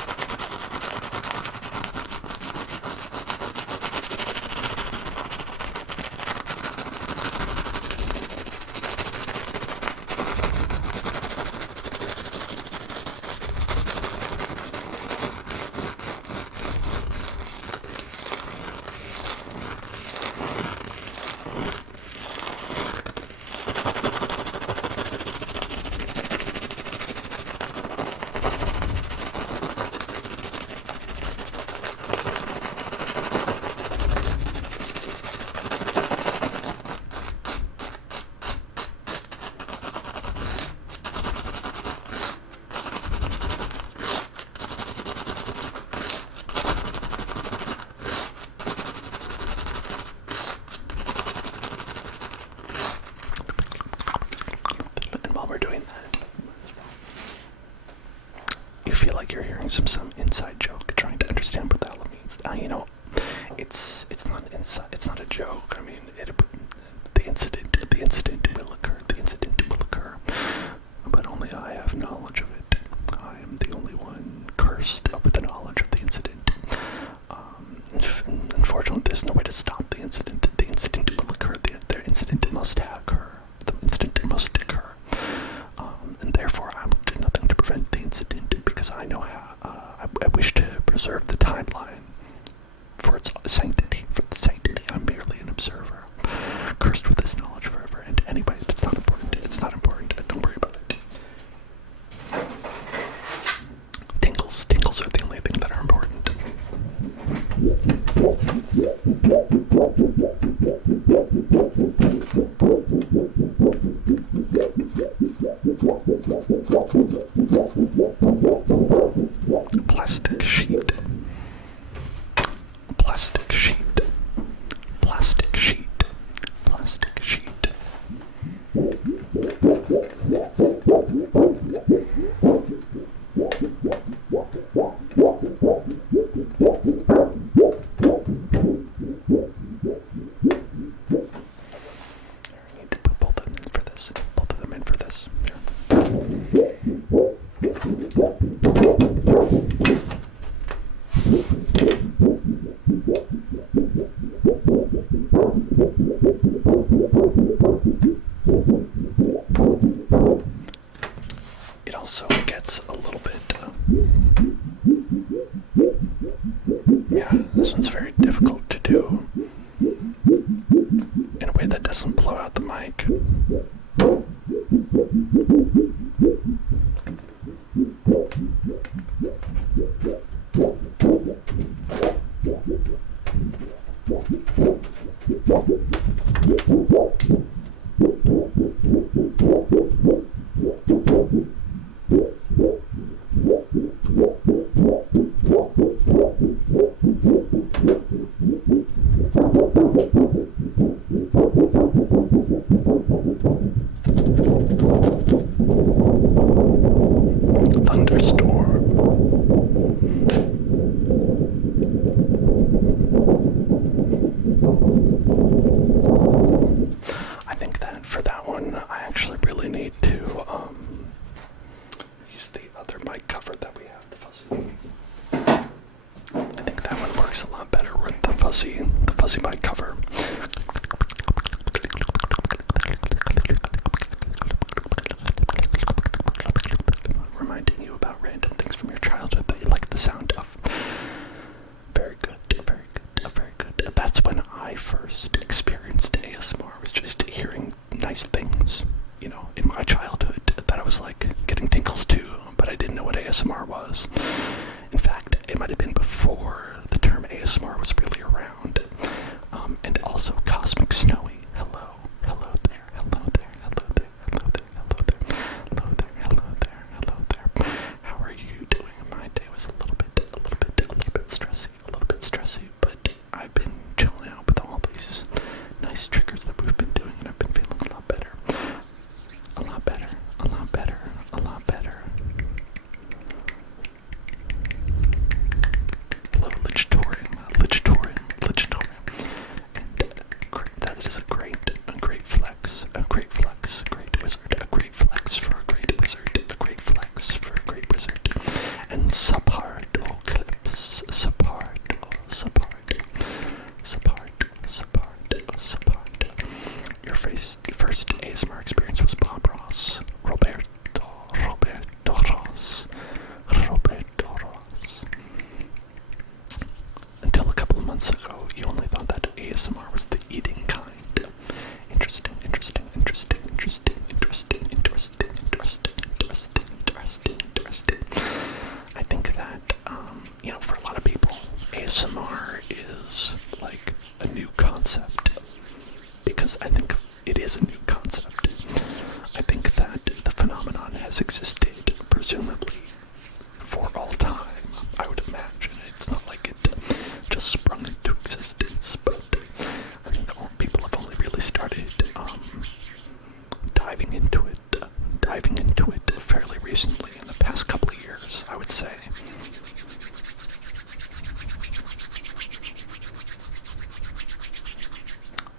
like you're hearing some inside joke, trying to understand what the hell it means. It's not a joke. I mean, the incident will occur. The incident will occur, but only I have knowledge of it. I am the only one cursed with the knowledge of the incident. Unfortunately, there's no way to stop the incident. The incident will occur. The incident must occur. The incident must occur. And therefore, I will do nothing to prevent the incident because I know how. I wish to preserve the timeline for its sanctity. For its sanctity, I'm merely an observer, cursed with this knowledge forever. And anyway, it's not important. It's not important. Don't worry about it. Tingles are the only thing that are important. Plastic sheet. Plastic sheet. Plastic sheet. Plastic sheet. I need to put both of them in for this. Both of them in for this. Here. It also gets a little bit, yeah, this one's very difficult to do in a way that doesn't blow out the mic. Thunderstorm. I think that for that one, I actually really need to use the other mic cover that we have, the fuzzy. I think that one works a lot better with the fuzzy mic cover. Reminding you about random things from your childhood that you like the sound of. Very good, very good, very good. That's when I first experienced ASMR, was just hearing nice things, you know, in my childhood that I was like getting tingles to, but I didn't know what ASMR was. In fact, it might have been before the term ASMR was really around. And also Cosmic Snowy. Hello there, hello there, hello there, hello there, hello there, hello there, hello there, hello there. How are you doing? My day was a little bit stressy, but I've been chilling out with all these nice triggers that we've been doing, and I've been feeling a lot better. A lot better, a lot better, a lot better. A little ligatorium. And that is a great flex, great wizard, a great flex for a great wizard, a great flex for a great wizard. And Sapardo clips, Sapardo. Your first ASMR experience was Bob Ross, Roberto Ross. Until a couple of months ago, you only thought that ASMR was the eating kind. Interesting. I think that, for a lot of people, ASMR is like a new concept. Because I think it is a new concept. I think that the phenomenon has existed, presumably, for all time, I would imagine. It's not like it just sprung into existence, but I think people have only really started diving into it fairly recently, in the past couple of years, I would should say.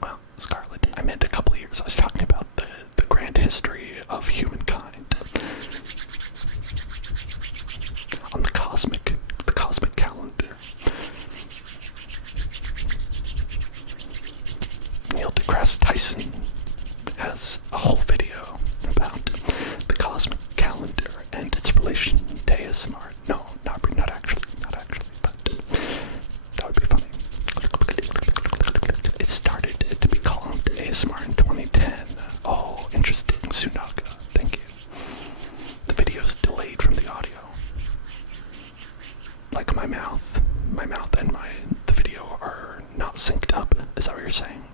Well, Scarlet, I meant a couple of years. I was talking about the grand history of humankind. On the cosmic calendar. Neil deGrasse Tyson has a whole video about the cosmic calendar and its relation to ASMR. No, not actually, but that would be funny. It started to be called ASMR in 2010. Oh, interesting. Sunaga, thank you. The video's delayed from the audio. Like my mouth and the video are not synced up. Is that what you're saying?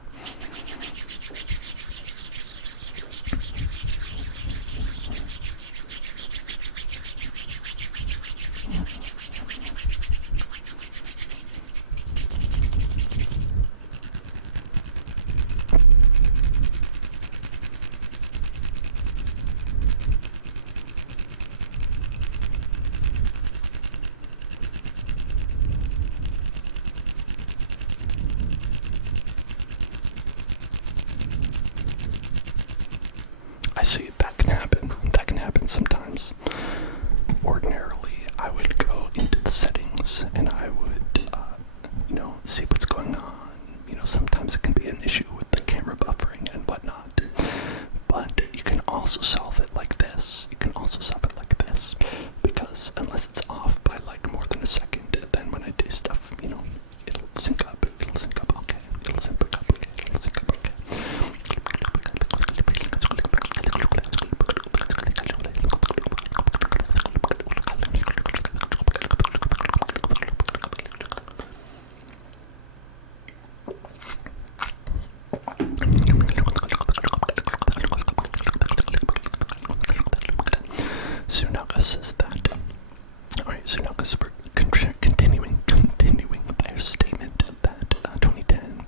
I see that can happen. That can happen sometimes. Ordinarily, I would go into the settings and I would, see what's going on. Sometimes it can be an issue with the camera buffering and whatnot. But you can also solve it like this. Because unless it's off by like more than a second, then when I do stuff, it'll sync up. Okay. It'll sync up. Okay. Sunaga says that. Alright, Sunaga's continuing their statement that 2010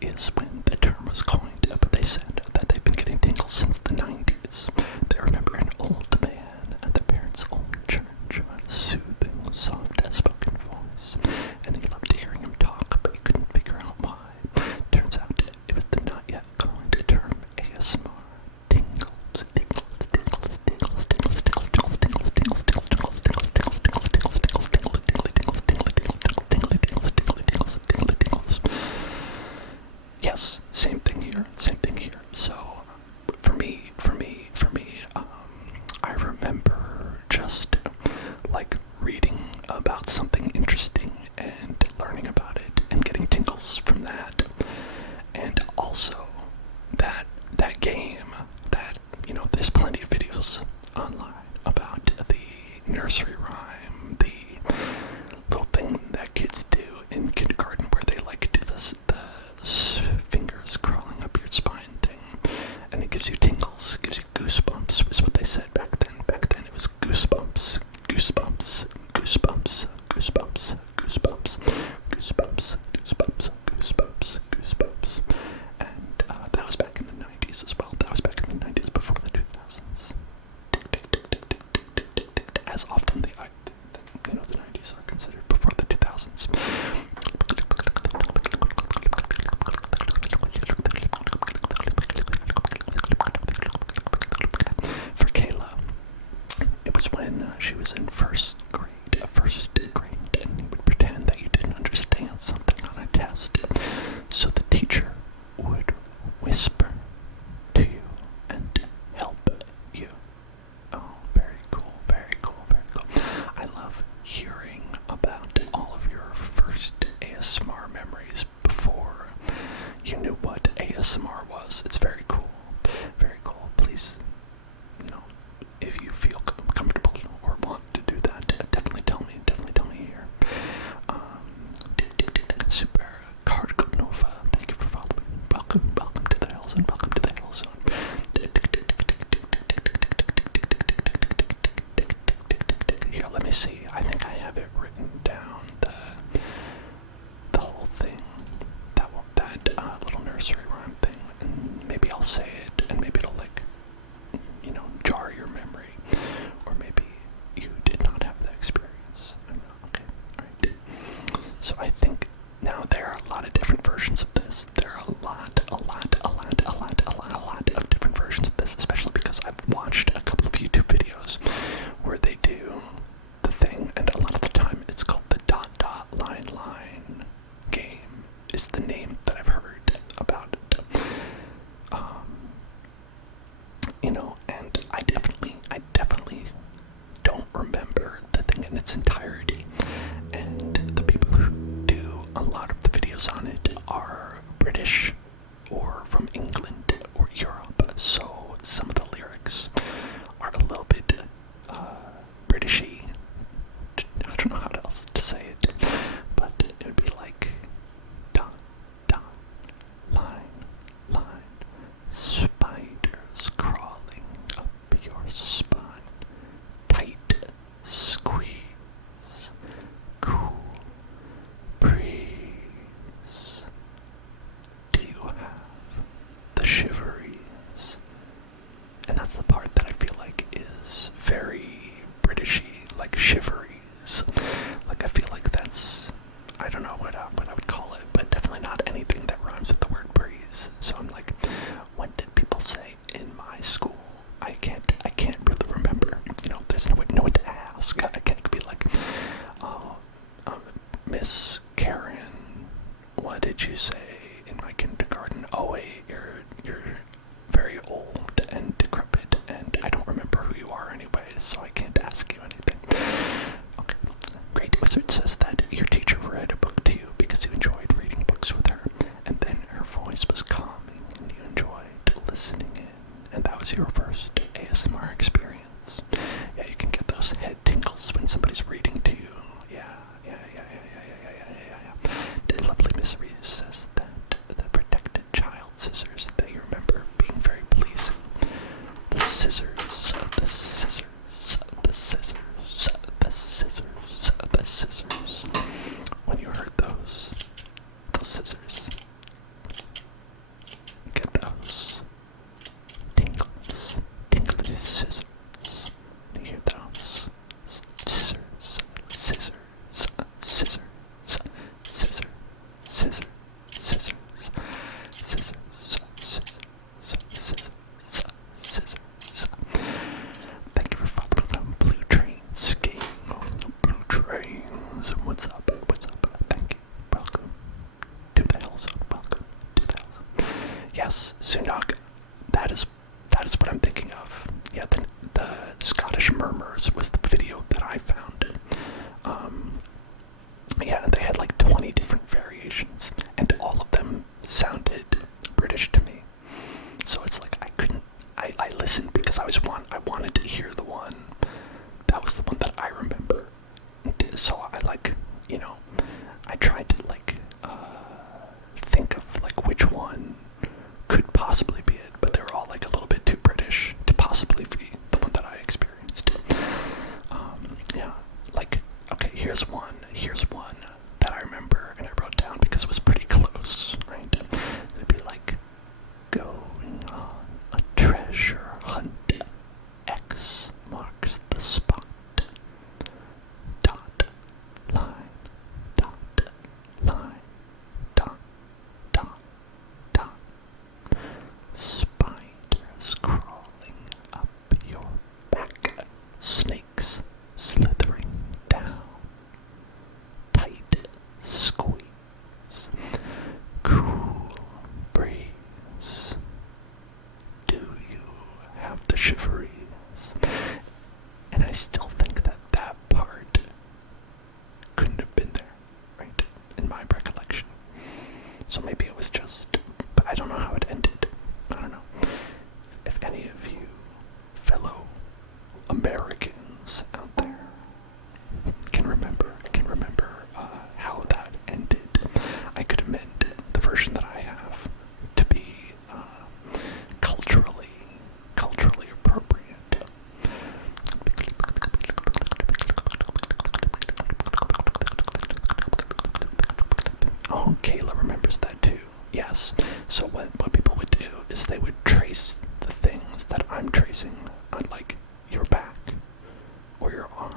is when the term was coined, but they said that they've been getting tingles since the 90s. They remember an old man at their parents' old church who had a soothing, soft, spoken voice, and he loved hearing him talk, but he couldn't figure out why. Turns out it was the not yet coined term ASMR. Yes, same thing here. So, for me, I remember just like reading about something interesting and learning about it and getting tingles from that, and also that game that there's plenty of videos online about the nursery rhyme, the little thing that kids do in kindergarten where they like do the fingers crawling up your spine thing, and it gives you tingles, gives you goosebumps, is what they said back then. Back then it was goosebumps, and that was back in the 90s as well. That was back in the 90s before the 2000s. As often the 90s are considered before the 2000s. For Kayla, it was when she was in first grade, and you would pretend that you didn't understand something on a test, so the teacher would whisper to you and help you. Oh, very cool. I love hearing about all of your first ASMR memories before you knew what ASMR was. It's very cool. Please, if you feel comfortable or want to do that, definitely tell me here. Super Card Nova, thank you for following. Welcome to the Hill Zone. Here, let me see. I think I have it written down. The whole thing. That little nursery rhyme thing. And maybe I'll say it, and maybe it'll jar your memory. Or maybe you did not have Here's one that I remember and I wrote down because it was pretty close, right? It'd be like, going on a treasure hunt. X marks the spot. Dot, line, dot, line, dot, dot, dot. Spiders crawling up your back. Snakes slithering down. Tight squeeze. Cool breeze. Do you have the shiveries? And I still think that that part couldn't have been there, right? In my recollection. So maybe it was just, but I don't know how it ended. I don't know. If any of you fellow Americans out there can remember how that ended, I could amend the version that I have to be culturally appropriate. Oh, Kayla remembers that too. Yes. So what people would do is they would trace the things that I'm tracing on, like, your back or your arm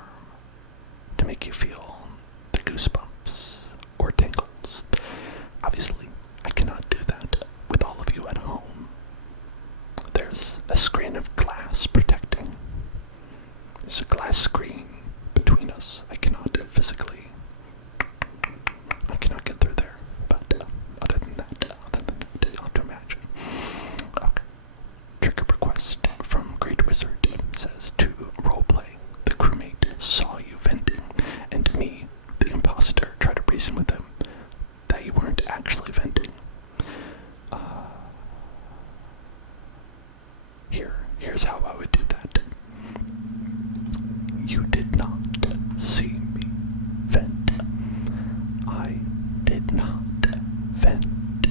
to make you feel the goosebumps or tingles. Obviously, I cannot do that with all of you at home. There's a screen of glass protecting. There's a glass screen between us. I cannot get through there. But other than that, you'll have to imagine. Okay. Trigger request from Great Wizard says, to roleplay, the crewmate saw you venting, and me, the imposter, try to reason with them that you weren't actually venting. Here's how I would do that. You did not see me vent. I did not vent.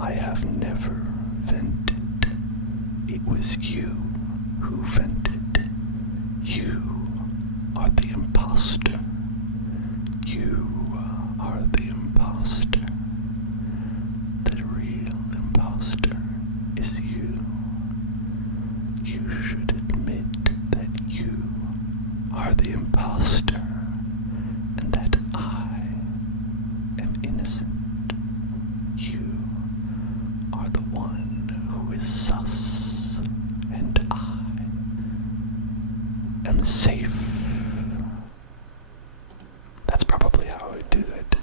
I have never vented. It was you who vented. You are the imposter. You are the imposter. The real imposter is you. You should admit that you are the imposter and that I am innocent. You are the one who is sus and I am safe. That's probably how I would do it.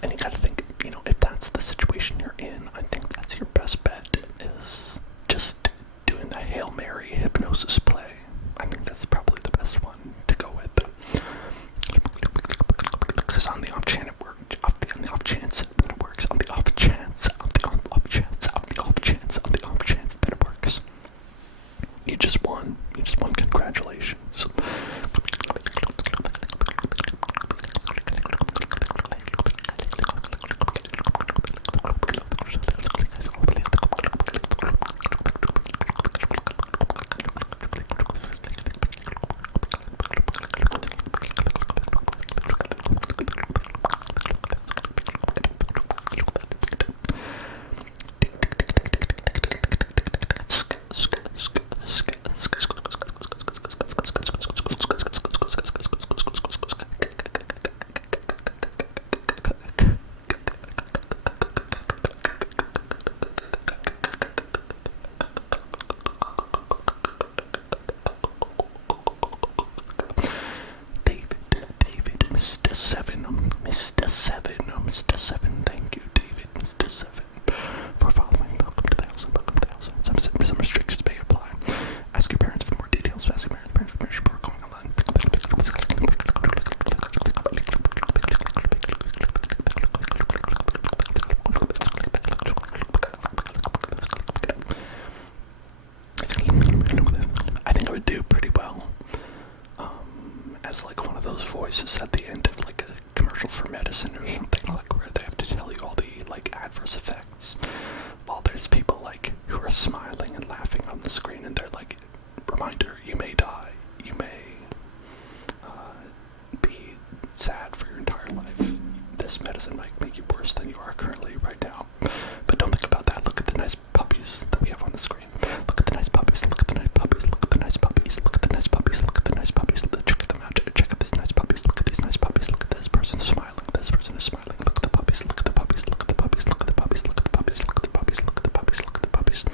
And you gotta think, if that's the situation you're in, I think that's your best are smiling and laughing on the screen, and they're like, reminder, you may die, you may be sad for your entire life. This medicine might make you worse than you are currently right now. But don't think about that. Look at the nice puppies that we have on the screen. Look at the nice puppies, look at the nice puppies, look at the nice puppies, look at the nice puppies, look at the nice puppies, check them out, check out these nice puppies, look at these nice puppies, look at this person smiling, this person is smiling, look at the puppies, look at the puppies, look at the puppies, look at the puppies, look at the puppies, look at the puppies, look at the puppies, look at the puppies.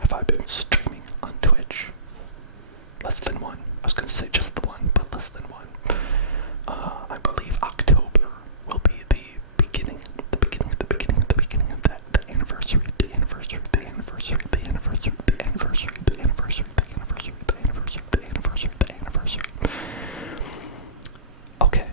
Have I been streaming on Twitch? Less than one. I was going to say just the one, but less than one. I believe October will be the beginning of that, the anniversary. Okay.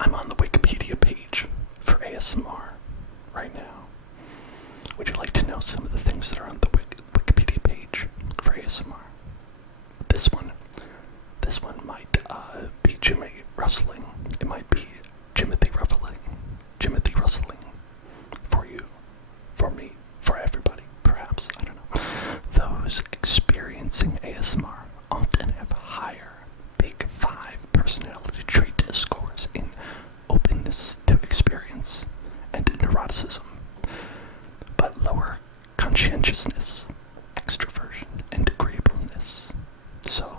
I'm on the Wikipedia page for ASMR right now. Would you like to know some of the things that are on the Wikipedia page for ASMR? This one might be Jimmy rustling. It might be Jimothy rustling for you, for me, for everybody, perhaps, I don't know. Those experiencing ASMR often have higher Big 5 personality trait scores in openness to experience and neuroticism, but lower conscientiousness, extroversion, and agreeableness. So,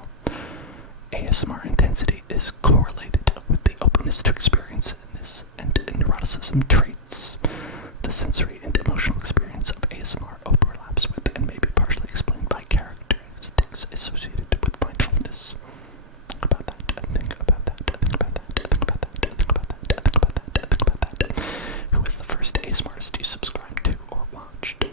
ASMR intensity is correlated with the openness to experiences and neuroticism traits. The sensory and emotional experience of ASMR overlaps with and may be partially explained by characteristics associated with mindfulness. Think about that. Who was the first ASMRist you subscribed to or watched?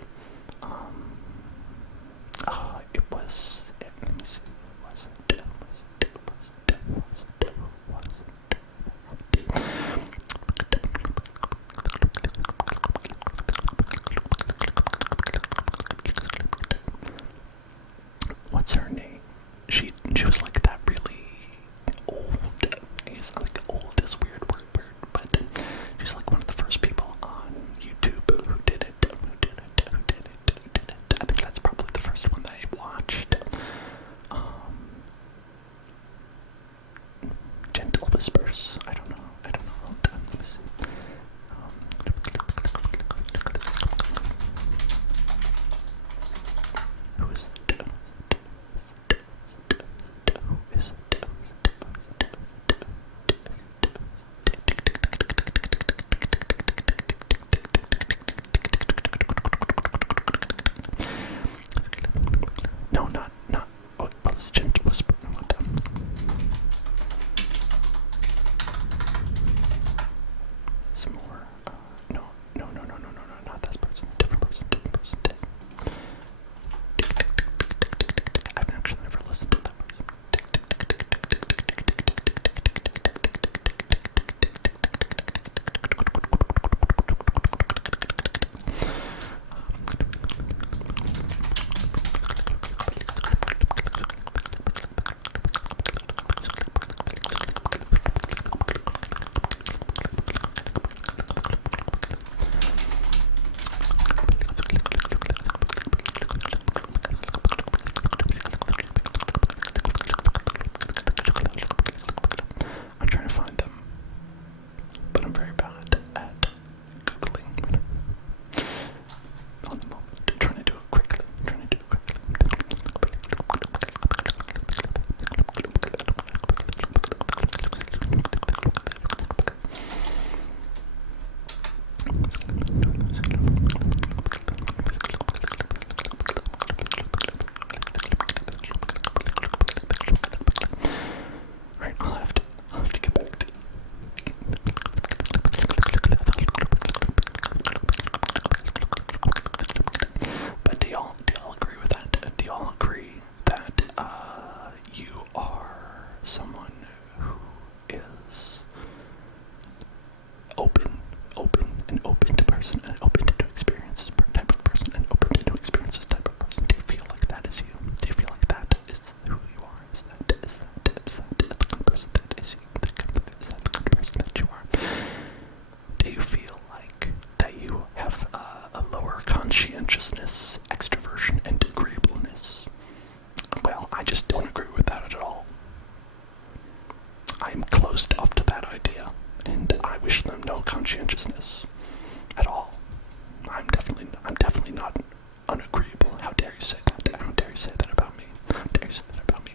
person, an open to new experiences type of person, an open to new experiences type of person. Do you feel like that is you? Do you feel like that is who you are? Is that the kind of person that is you? Is that the kind of person that you are? Do you feel like that you have a lower conscientiousness, extroversion, and agreeableness? Well, I just don't agree with that at all. I'm closed off to that idea, and I wish them no conscientiousness at all. I'm definitely not unagreeable. How dare you say that? How dare you say that about me? How dare you say that about me?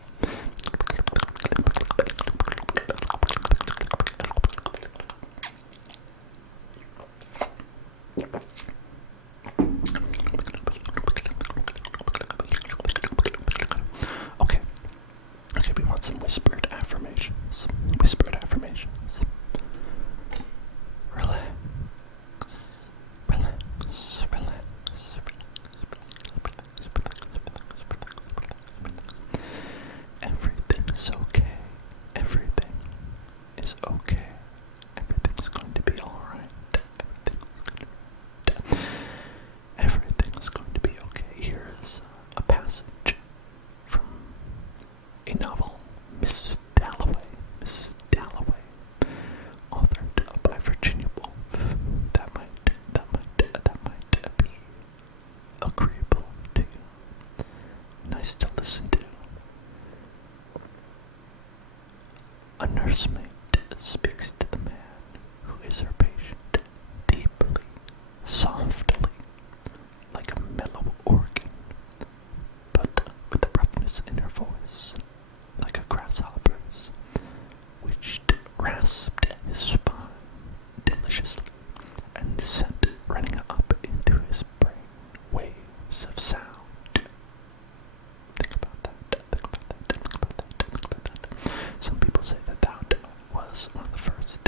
Okay, we want some whispered affirmations. Whispered affirmations. Relax. Relax. Relax. Everything is okay. Everything is okay. Everything is going to be alright. Everything is going to be okay. Here is a passage from a novel, Mrs. Dalloway. Mrs. Dalloway, authored by Virginia Woolf. That might be agreeable to you. Nice to listen to. A nursemaid speaks to the man who is her patient, deeply, softly, like a mellow organ, but with a roughness in her voice, like a grasshopper's, which rasped his spine deliciously and sent running up into his brain waves of sound. Think about that. Some people say that was one of the first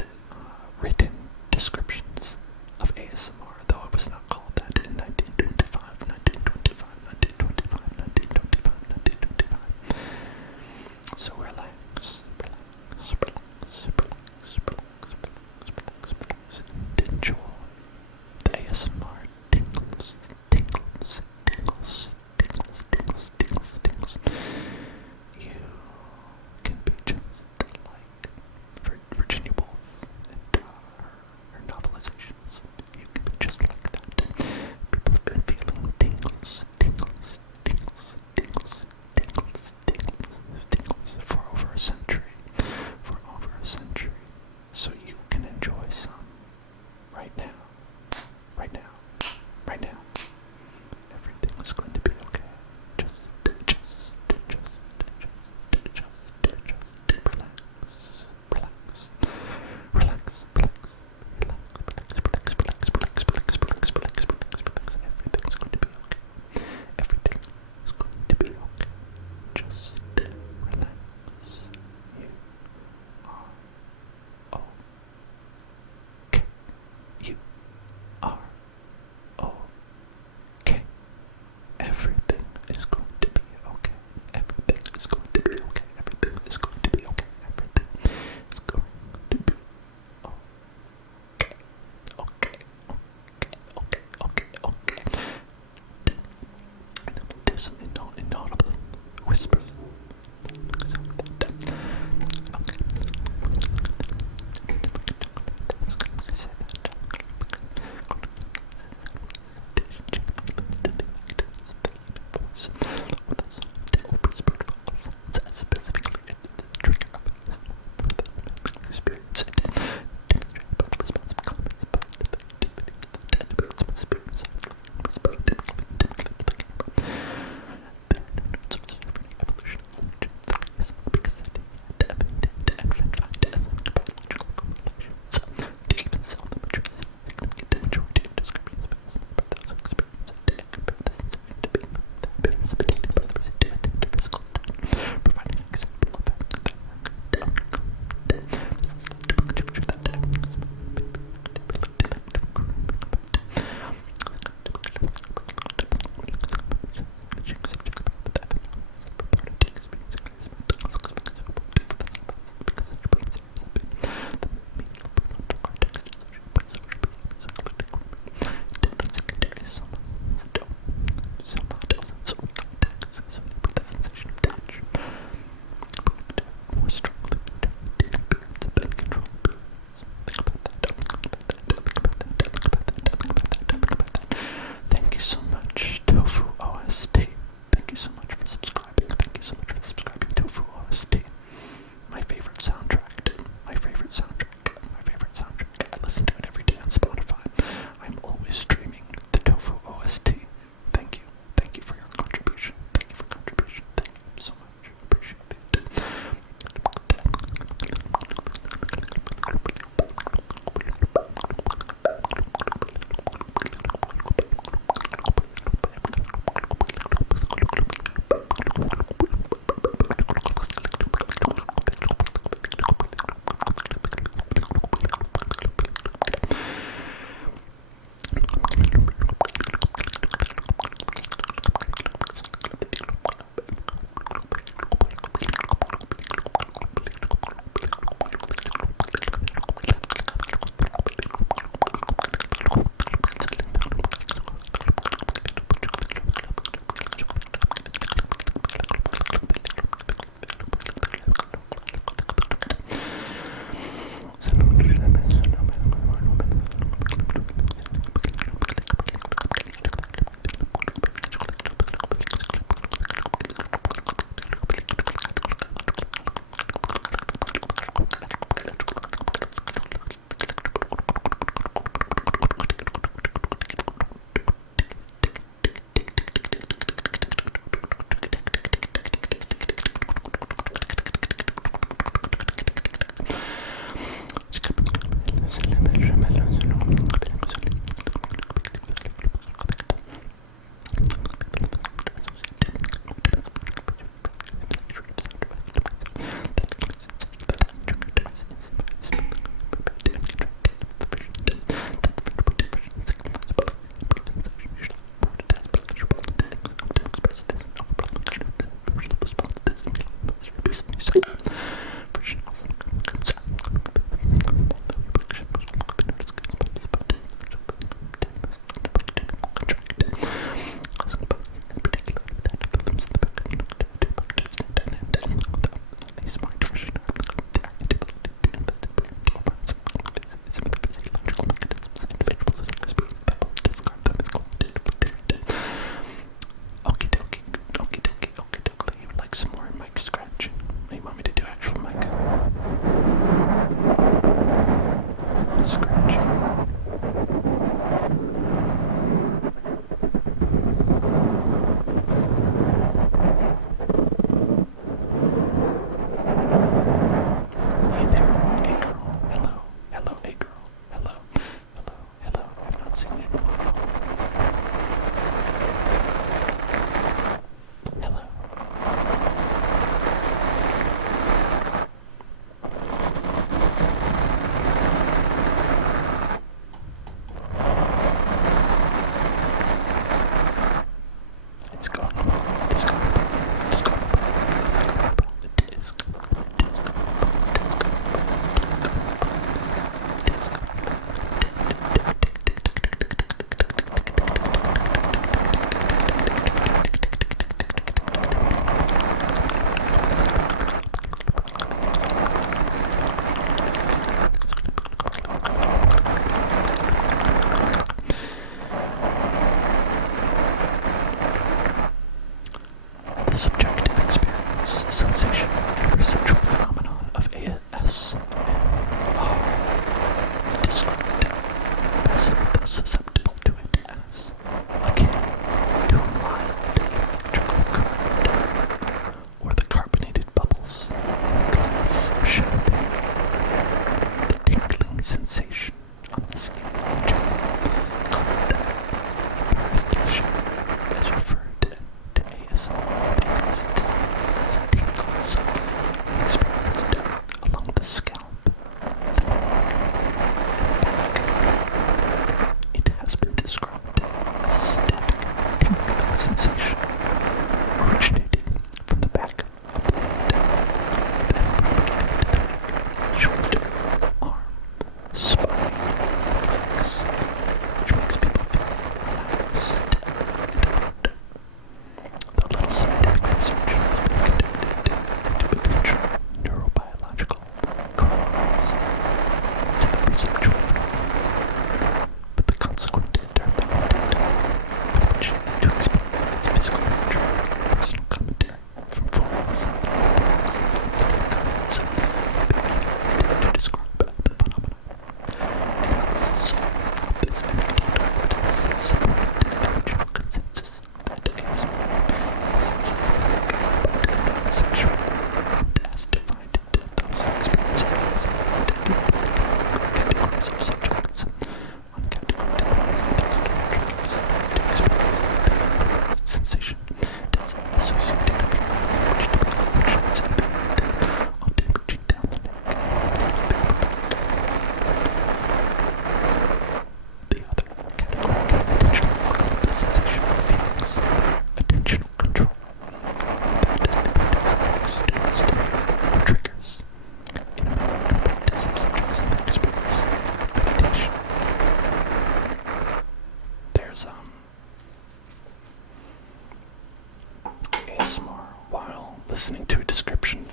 listening to a description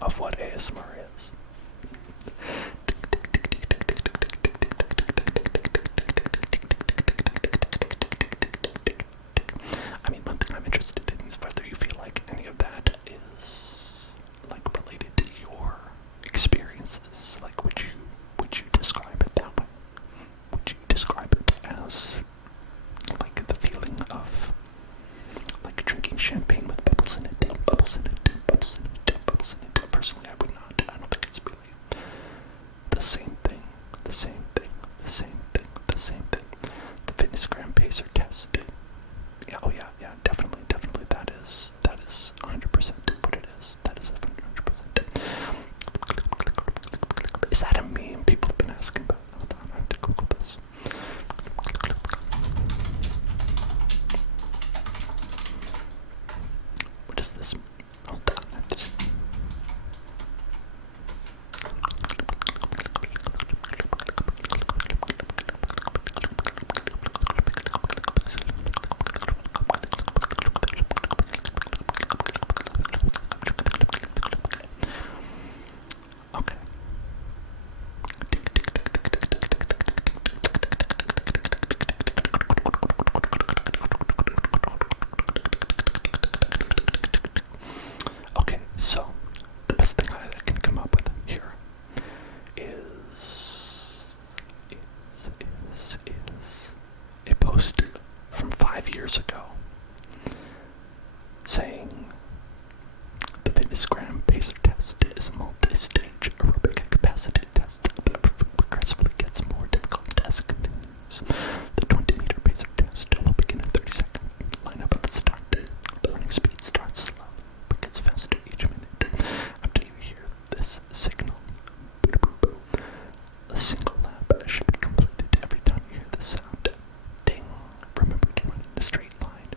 of what ASMR is. I mean, one thing I'm interested in is whether you feel like any of that is like related to your experiences. Like, would you describe it that way? Would you describe it as like the feeling of like drinking champagne with bubbles in it, bubbles in it, bubbles in it, bubbles in it? Personally, I would not. I don't think it's really the same thing. The same thing. The same thing. The same thing. The Fitnessgram pacer test. Yeah, oh yeah, definitely. That is 100% what it is. That is 100%. Is that a meme? People have been asking about. Hold on, I have to Google this. What is this? Hold on, I have to see. Okay. Okay, so the best thing I can come up with here is a post from 5 years ago saying the Fitnessgram pacer test is a multi-stage aerobic capacity test that progressively gets more difficult as it continues. The 20-meter pacer test will begin in 30 seconds. Line up at the start. The running speed starts slow, but gets faster each minute. After you hear this signal, boo-boo-boo, a single lap should be completed every time you hear the sound. Ding. Remember to run in a straight line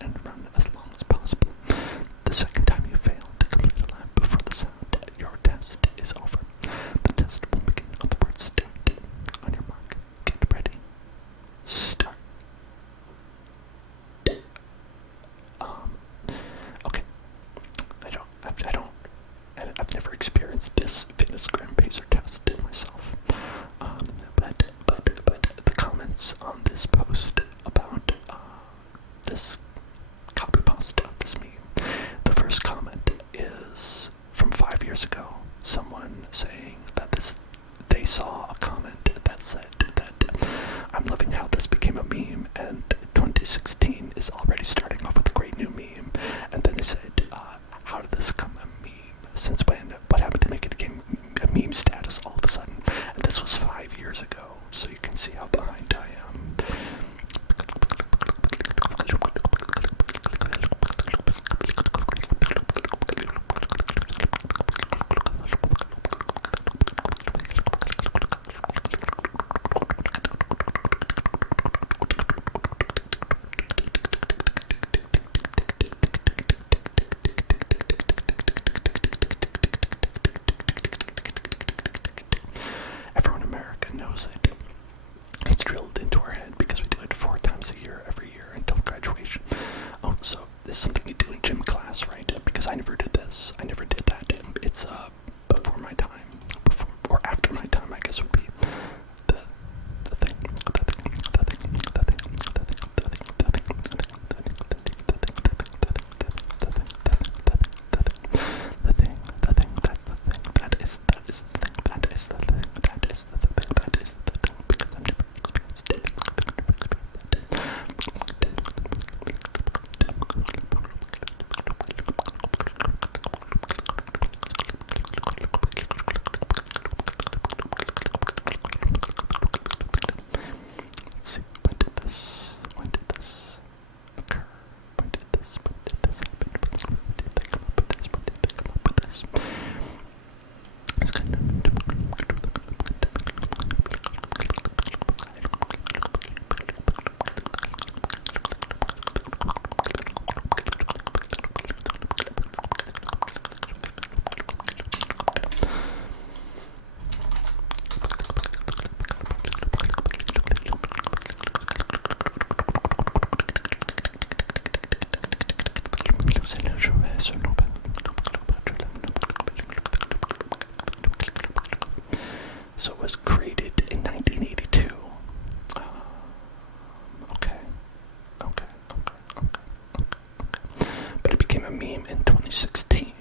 a meme in 2016.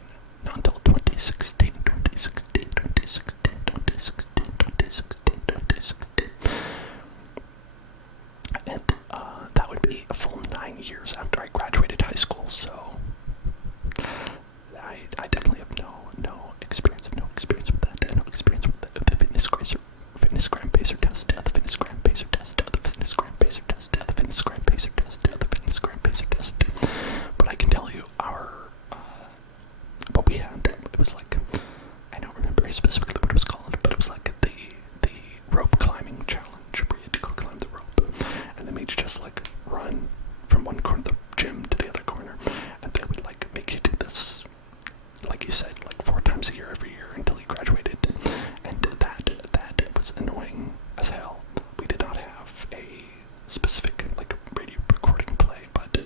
Not until 2016, 2016, 2016, 2016, 2016, 2016. And that would be a full 9 years after I graduated high school, so I definitely have no experience with that, no experience with the Fitnessgram pacer test, the Fitnessgram pacer test, the Fitnessgram pacer test, the Fitnessgram pacer test, the Fitnessgram pacer test. But I can tell you what we had, it was like, I don't remember specifically what it was called, but it was like the rope climbing challenge, where you had to go climb the rope, and they made you just like run from one corner of the gym to the other corner, and they would like make you do this, like you said, like 4 times a year every year until you graduated, and that was annoying as hell. We did not have a specific like radio recording play, but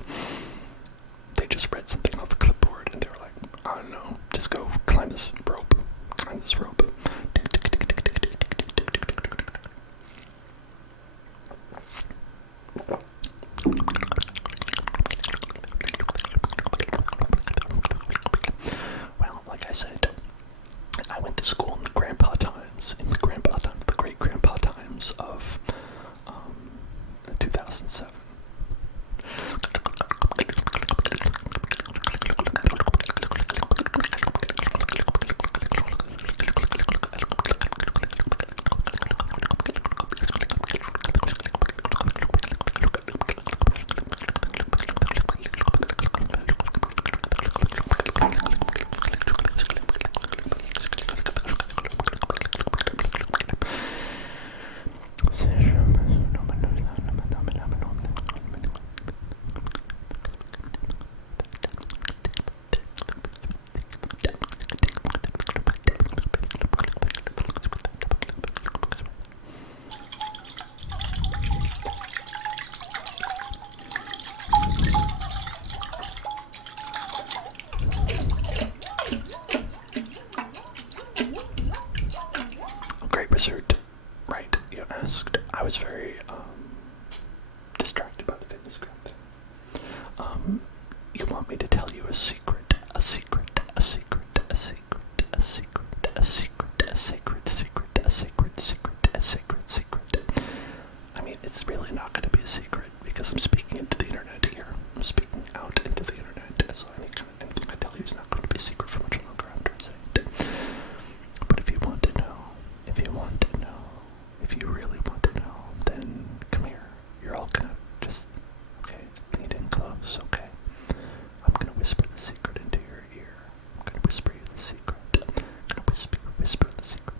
they just read something off a clipboard and they were like, I don't know, just go climb this rope. Well, like I said, I went to school in the great grandpa times of 2007. Wizard, right, you asked. I was very distracted by the Fitnessgram thing. You want me to tell you a secret, a secret, a secret, a secret, a secret, a secret, a sacred secret, a sacred secret, a sacred secret. I mean, it's really not going to be a secret because I'm speaking into the internet here. I'm speaking out into the internet, so anything I tell you is not going to be a secret for much longer after I say it. But if you want to know, if you really want to know, then come here. You're all gonna just, okay, lean in close, okay? I'm gonna whisper the secret into your ear. I'm gonna whisper you the secret. I'm gonna whisper the secret.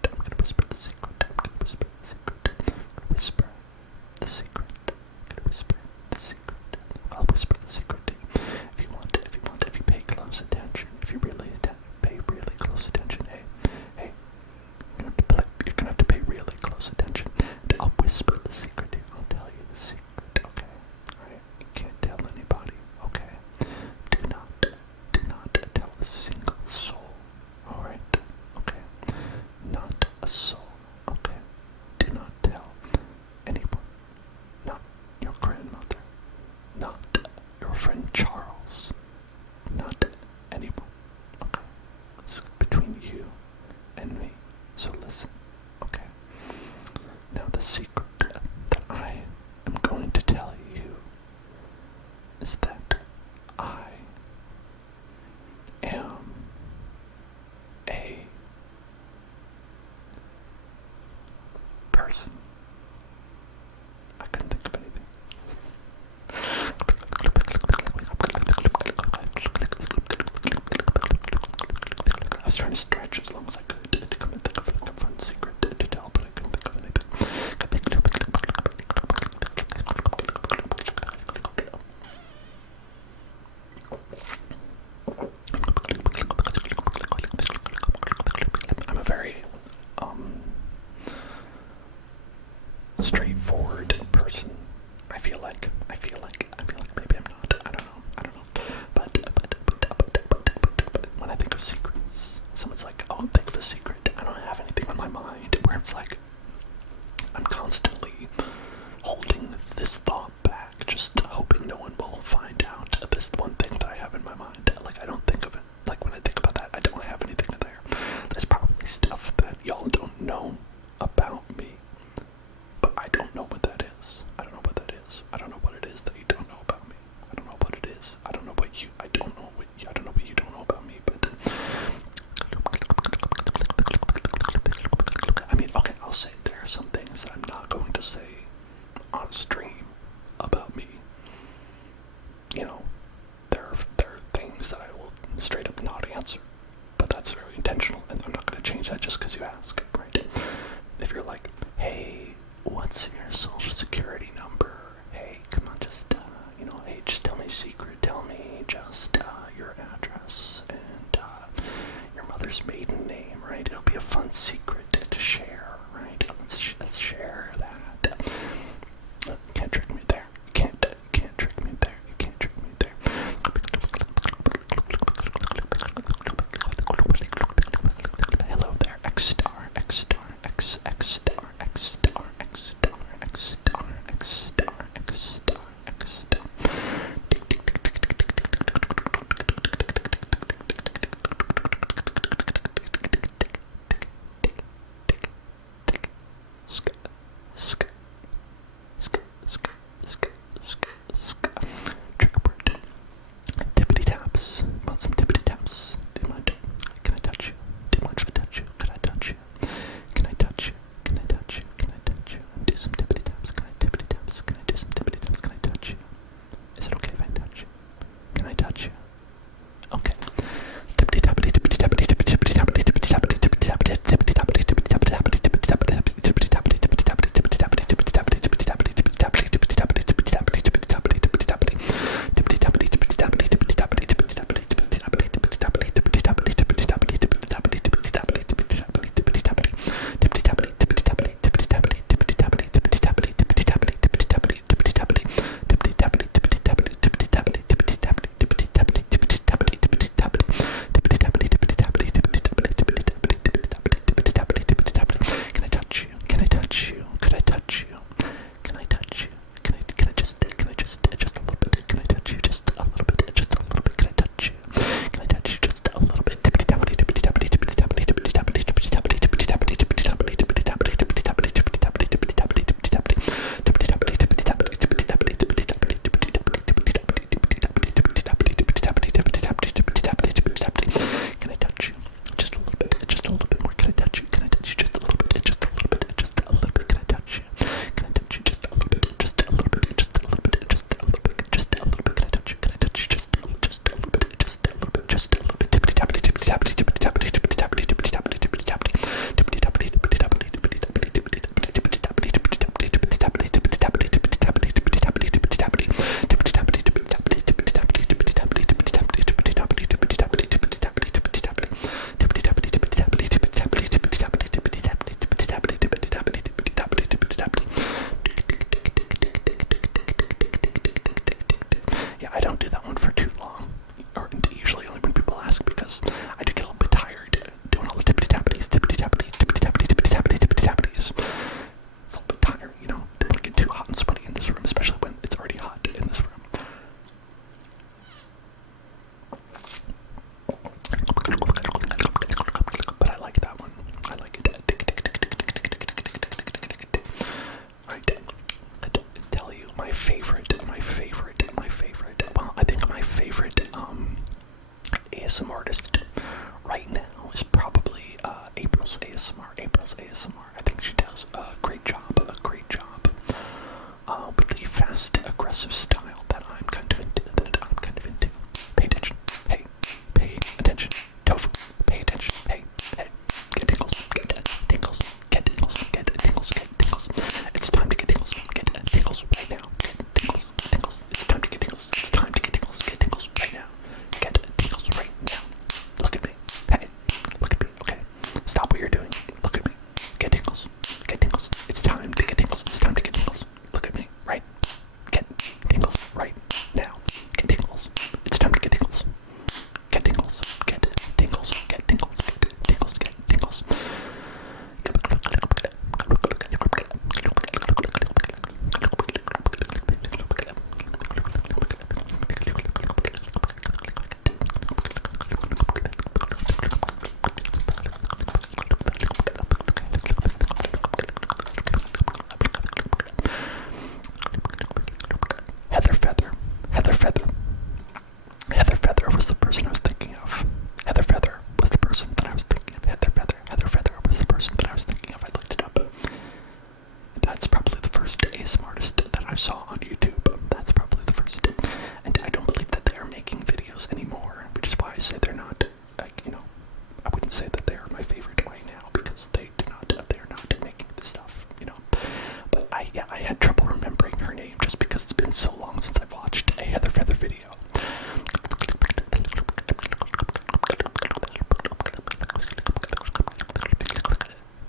I'm gonna whisper the secret. I'm gonna whisper the secret. I'm gonna whisper the secret. I'm gonna whisper the secret. I'll whisper the secret to you. If you pay close attention, if you really pay really close attention, hey, you're gonna have to pay really close attention. And I'll whisper the secret to you. I'll tell you the secret, okay? Alright? You can't tell anybody, okay? Do not tell a single soul. Alright? Okay? Not a soul, okay? Do not tell anyone. Not your grandmother. Not your friend Charles. Not anyone. Okay? It's between you and me. So listen, okay? Now the secret that I am going to tell you is that I am a person. I couldn't think of anything. I was trying to stretch as long as I could to come and think of like a fun secret to tell, but I couldn't think of anything. Yeah, I don't do that one for too long, or usually only when people ask, because I do get a little bit tired doing all the tippity-tappities, tippity-tappity, tippity-tappity, tippity-tappity, tippity-tappities. It's a little bit tiring, you know? Don't get too hot and sweaty in this room, especially when it's already hot in this room. But I like that one. I like it. Right. I'll tell you my favorite. Well, I think my favorite ASMR artist right now is probably April's ASMR. I think she does a great job. With the fast, aggressive style that I'm kind of into. Pay attention. Hey, pay attention. Tofu. Pay attention. Hey. Get tingles. Get tingles. Get tingles. It's time to get tingles. Get tingles right now. Get tingles. It's time to get tingles. It's time to get tingles. Get tingles right now. Get tingles right now. Look at me. Hey, look at me. Okay. Stop what you're doing. Look at me. Get tingles. It's time to get tingles. Look at me. Right. Get tingles right now. Get tingles. It's time to get tingles. Get tingles. Heather Feather was the person I was thinking of. Heather Feather was the person that I was thinking of. I looked it up. That's probably the first ASMR artist that I saw on YouTube. That's probably the first. And I don't believe that they are making videos anymore, which is why I say they're not, like, you know, I wouldn't say that they are my favorite right now, because they are not making this stuff, you know. But I had trouble remembering her name just because it's been so long since I've watched a Heather Feather video.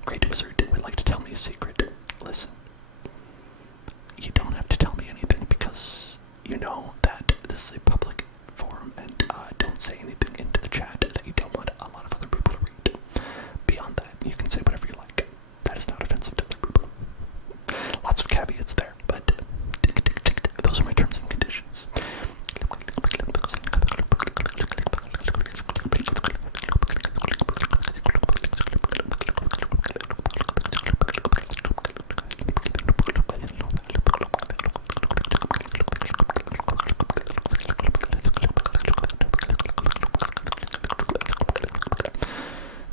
Great Wizard would like to tell me a secret. Listen, you don't have to tell me anything, because you know that this is a public forum, and don't say anything into the chat that you don't want a lot of other people to read. Beyond that, you can say whatever you like. That is not offensive to other people. Lots of caveats there, but those are my terms and conditions.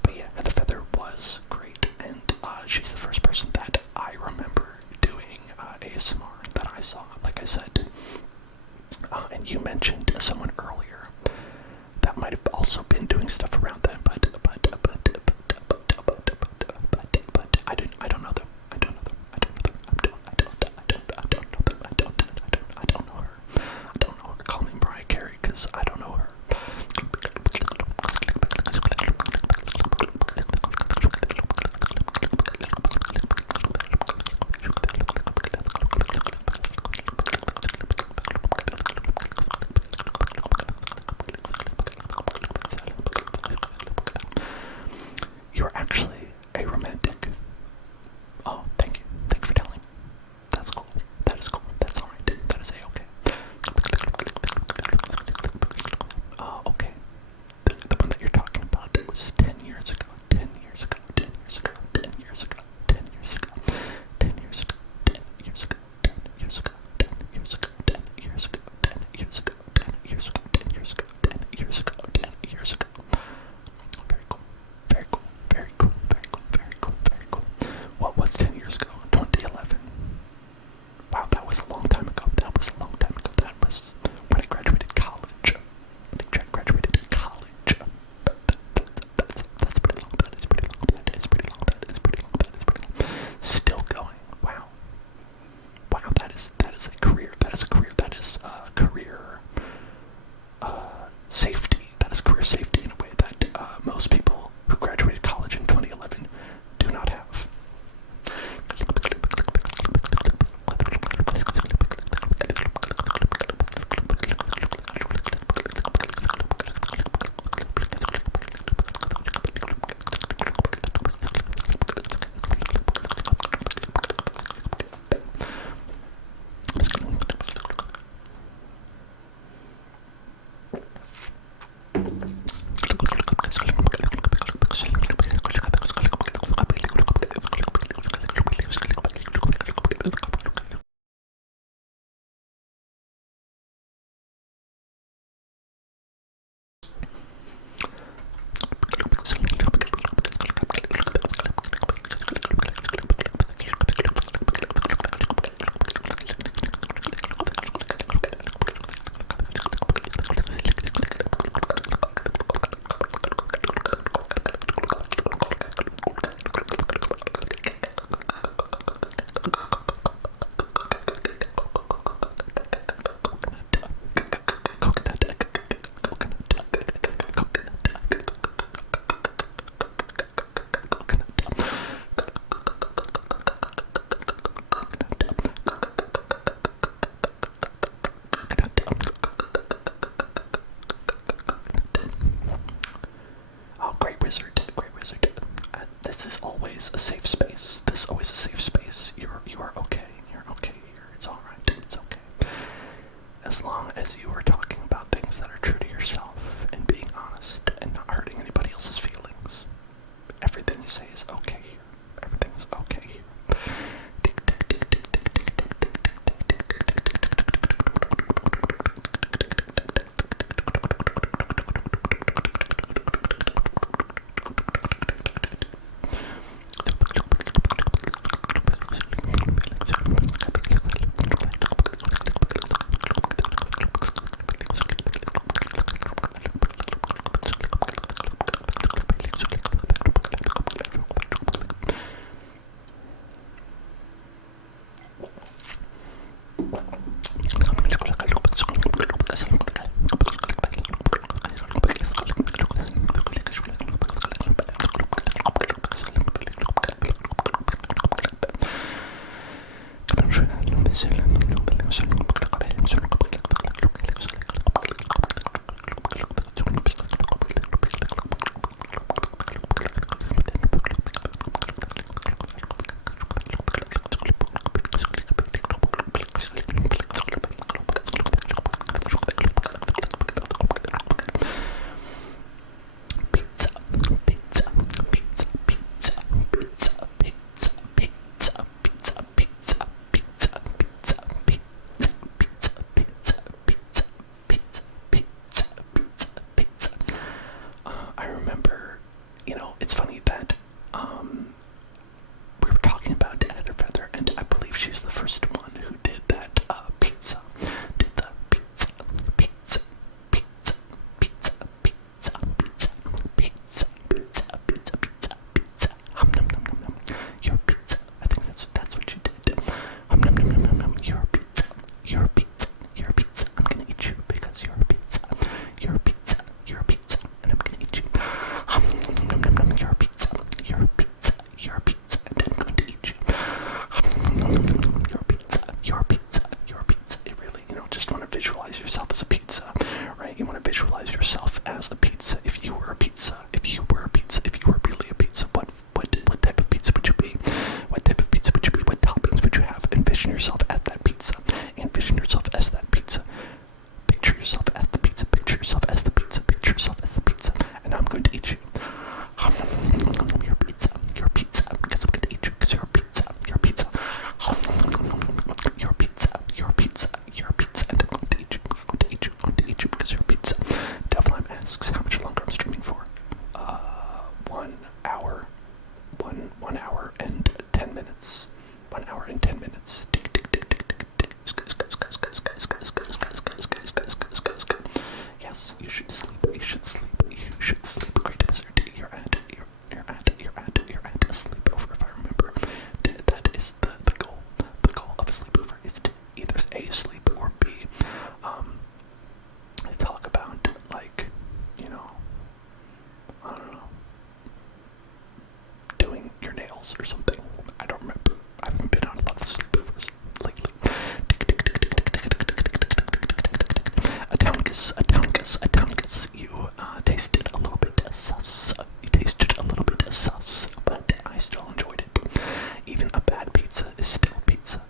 But yeah, Heather Feather was great, and she's the first person that I remember doing ASMR that I saw, like I said. And you mentioned someone earlier that might have also been doing stuff around then, but I don't know them. I don't know her. I don't know her. Call me Mariah Carey, because I don't know her. You're actually a romantic. Oh, thank you. Thank you for telling me. That's cool. That is cool. That's alright. That is a-okay. things that are true to yourself and being honest and not hurting anybody else's feelings. Everything you say is okay here. Everything is okay here. Or something. I don't remember. I haven't been on a lot of sleepovers lately. Atonkus, you tasted a little bit sus. You tasted a little bit sus, but I still enjoyed it. Even a bad pizza is still pizza.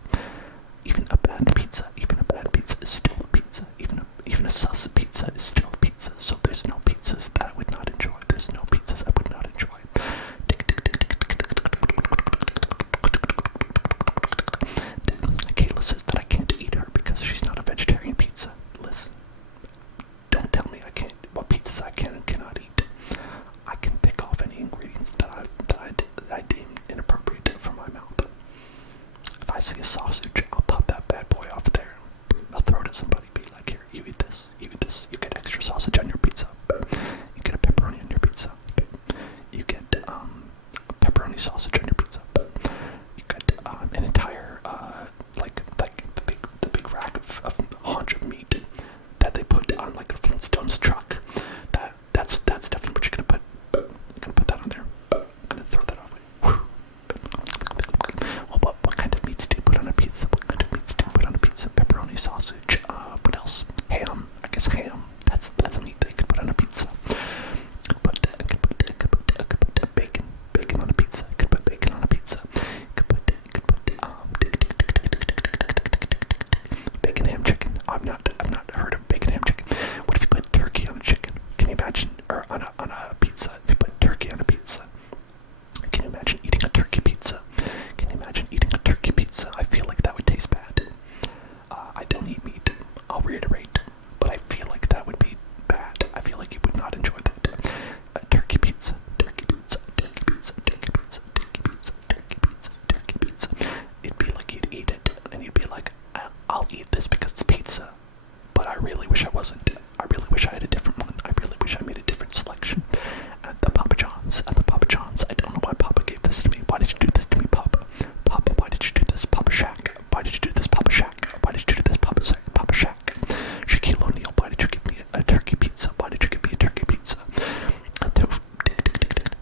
Even a bad pizza is still pizza. Even a sus pizza is still pizza. So there's no pizzas that I would not enjoy. There's no pizzas I would not enjoy. really wish I wasn't. I really wish I had a different one. I really wish I made a different selection. At the Papa John's, I don't know why Papa gave this to me. Why did you do this to me, Papa? Papa, why did you do this? Papa Shack. Why did you do this, Papa Shack? Why did you do this, Papa Shack? Shaquille O'Neal, why did you give me a turkey pizza? Why did you give me a turkey pizza?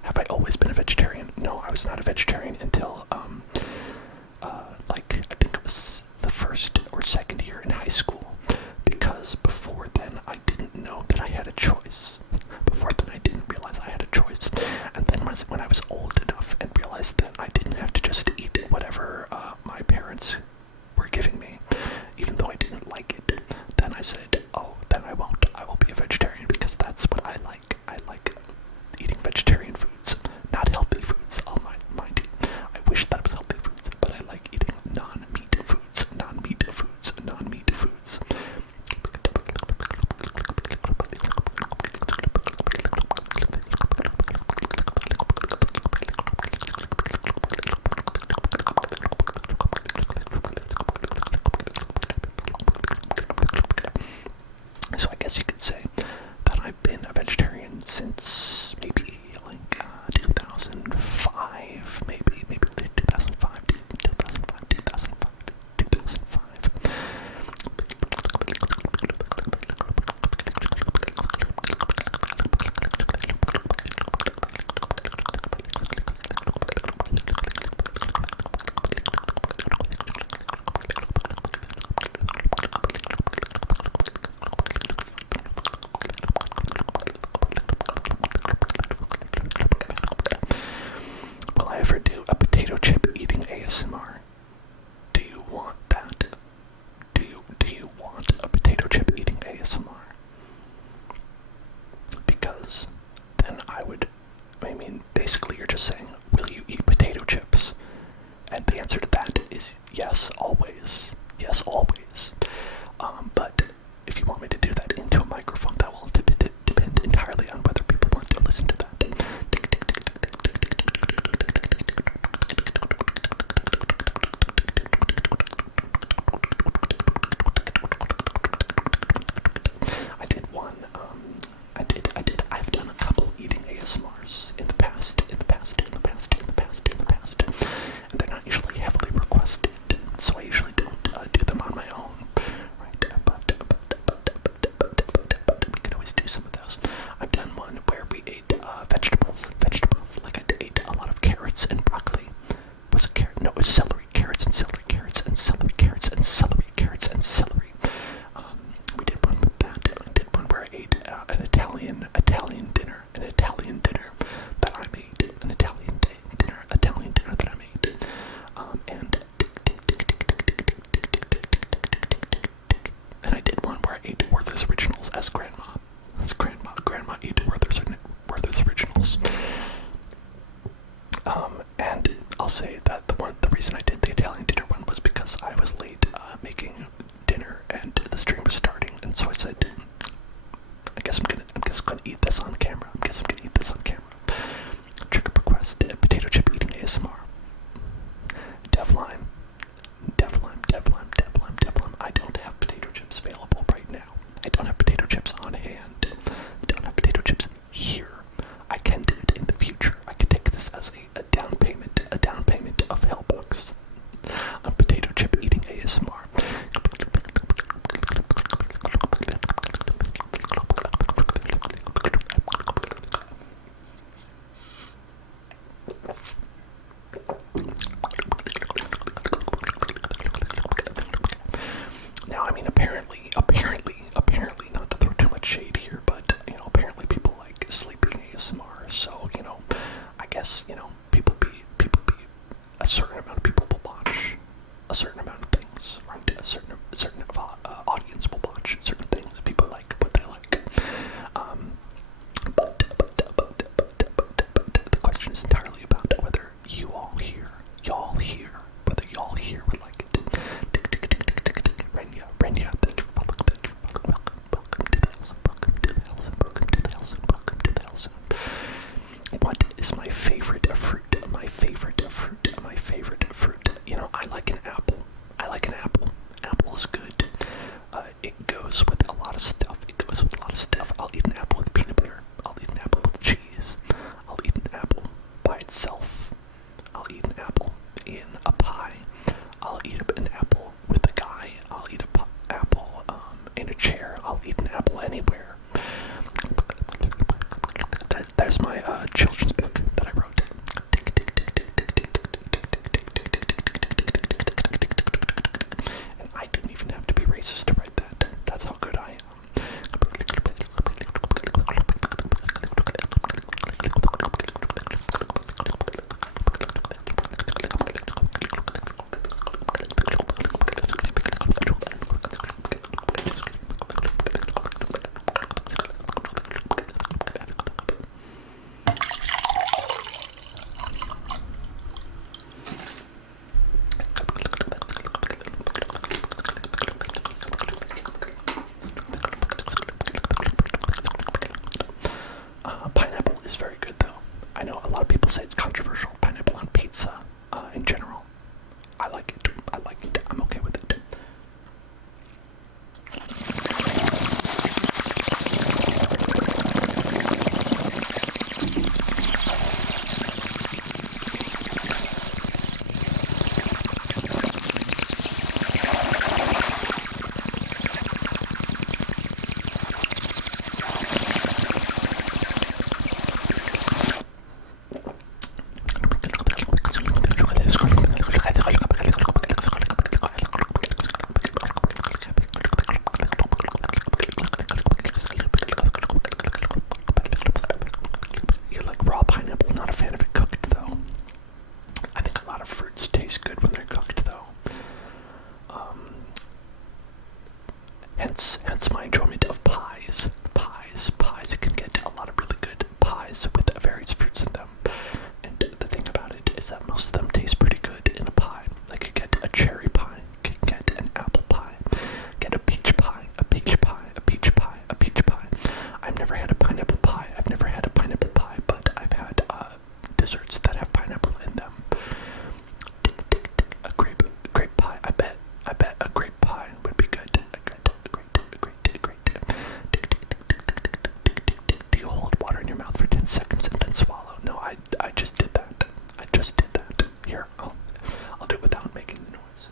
Have I always been a vegetarian? No, I was not a vegetarian until, I think it was the first or second year in high school. Because before then, I didn't know that I had a choice. Before then, I didn't realize I had a choice. And then when I was old enough and realized that I didn't have to just eat whatever my parents were giving me, even though I didn't like it, then I said, oh, then I won't. I will be a vegetarian because that's what I like. I like eating vegetarian foods, not healthy foods, I'll mind you. I wish that it was healthy foods, but I like eating non-meat foods. So I guess you could say that I've been a vegetarian since maybe 2005, maybe 2005. anywhere. There's my children's book that I wrote. And I didn't even have to be racist to write that. That's how good I am. Pineapple is very good, though. I know a lot of people say it's controversial. Pineapple on pizza, in general. I like it. I'm okay with it. You like raw pineapple? Not a fan of it cooked, though. I think a lot of fruits taste good when they're cooked, though. Hence my enjoyment of pies. Pies. You can get a lot of really good pies with various fruits in them. And the thing about it is that most of them taste pretty good in a pie. Like you get a cherry pie, you can get an apple pie, get a peach pie, a peach pie, a peach pie, a peach pie. I've never had a pineapple pie. I've never had a pineapple pie, but I've had desserts that have pineapple in them. A grape pie. I bet a grape pie would be good. Great. Do you hold water in your mouth for 10 seconds and then swallow? No, I just did that. Here, I'll do it without making the noise.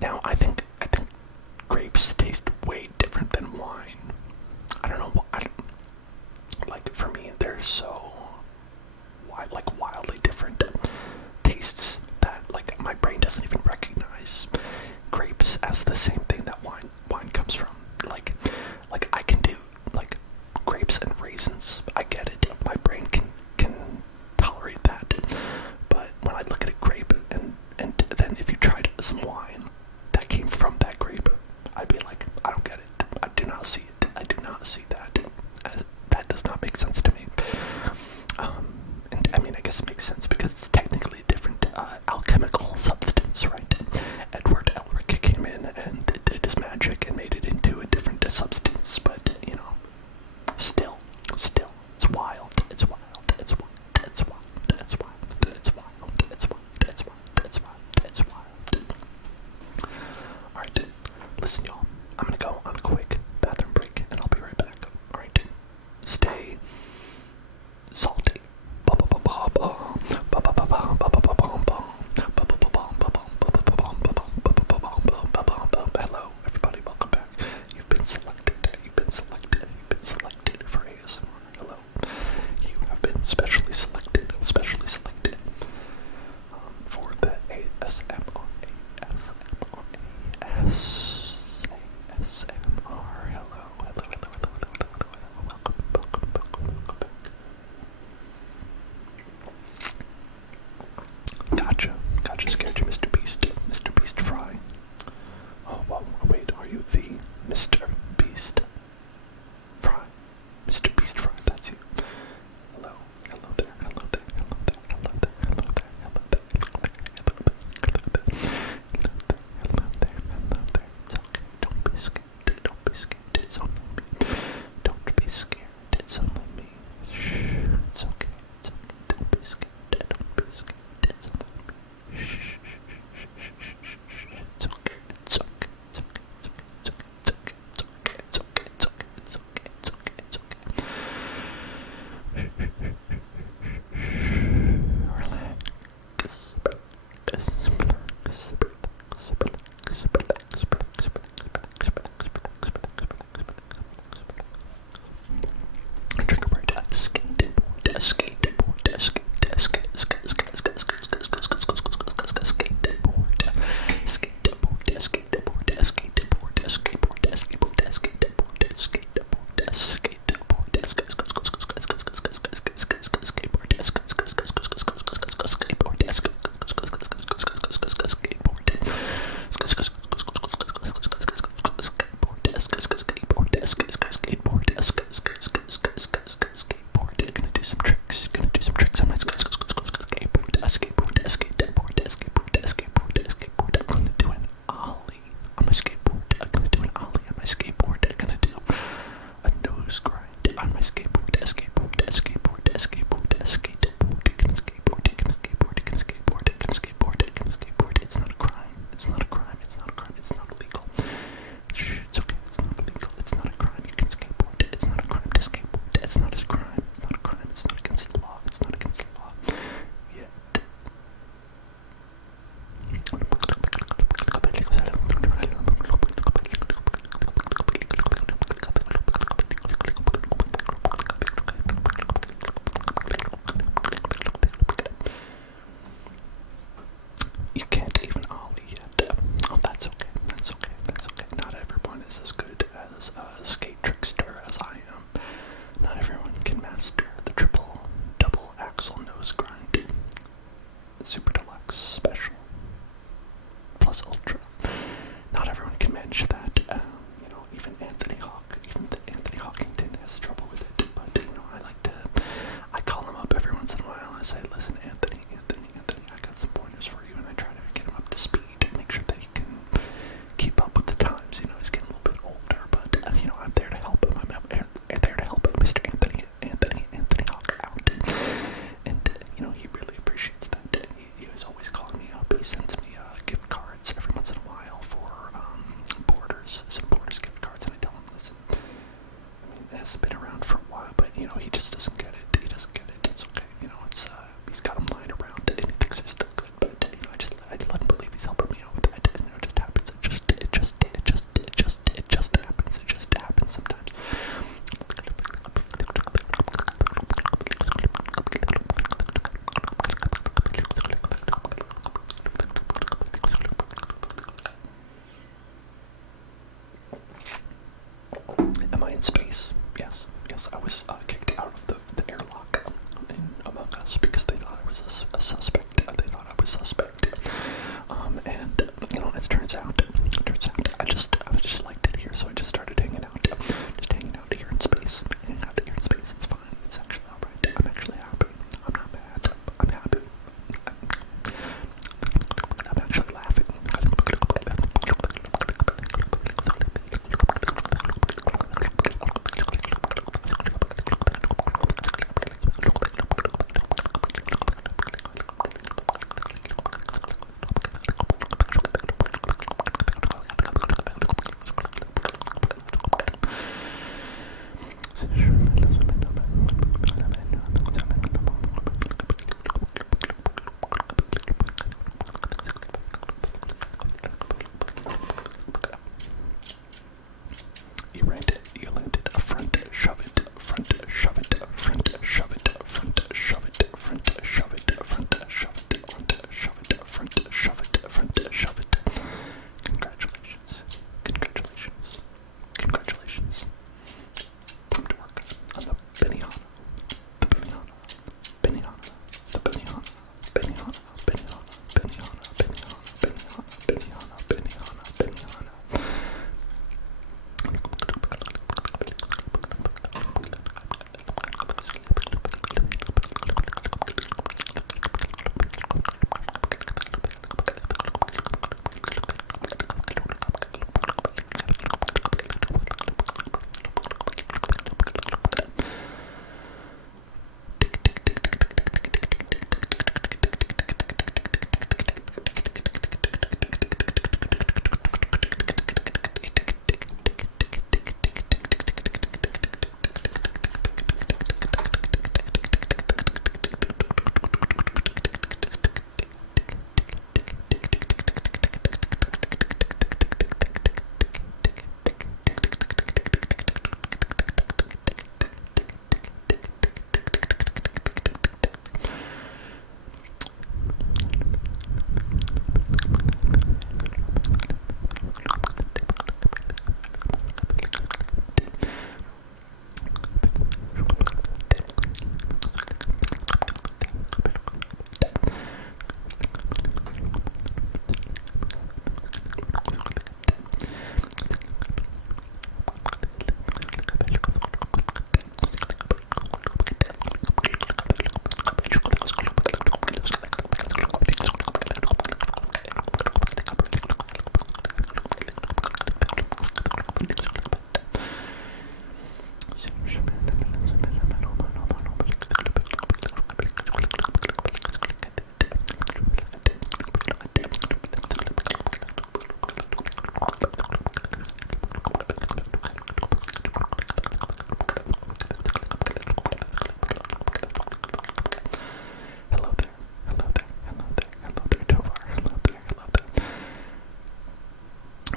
Now, I think grapes taste way different than wine. I don't know why. Like, for me, they're so wildly different tastes that like my brain doesn't even recognize grapes as the same thing that wine comes from. Like I can do like grapes and raisins. I get it. My brain can tolerate that. But when I look at a grape and then if you tried some wine that came from that grape, I'd be like, I don't get it. I do not see it. I do not see that. That does not make sense to me. And I mean, I guess it makes sense because it's technically a different alchemical substance, right? Edward Elric came in and did his magic and made it into a different substance, but you know, still, it's wild. Alright, listen y'all, I'm gonna go on a quick bathroom break and I'll be right back. Alright, stay salty. Hello, everybody, welcome back. You've been selected for ASMR. Hello. You have been specially selected for the ASMR.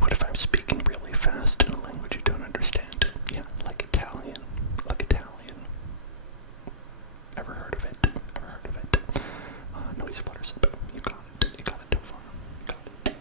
What if I'm speaking really fast in a language you don't understand? Yeah, like Italian. Like Italian. Ever heard of it? Ever heard of it? Noisy water sip. You got it. You got it too far. You got it.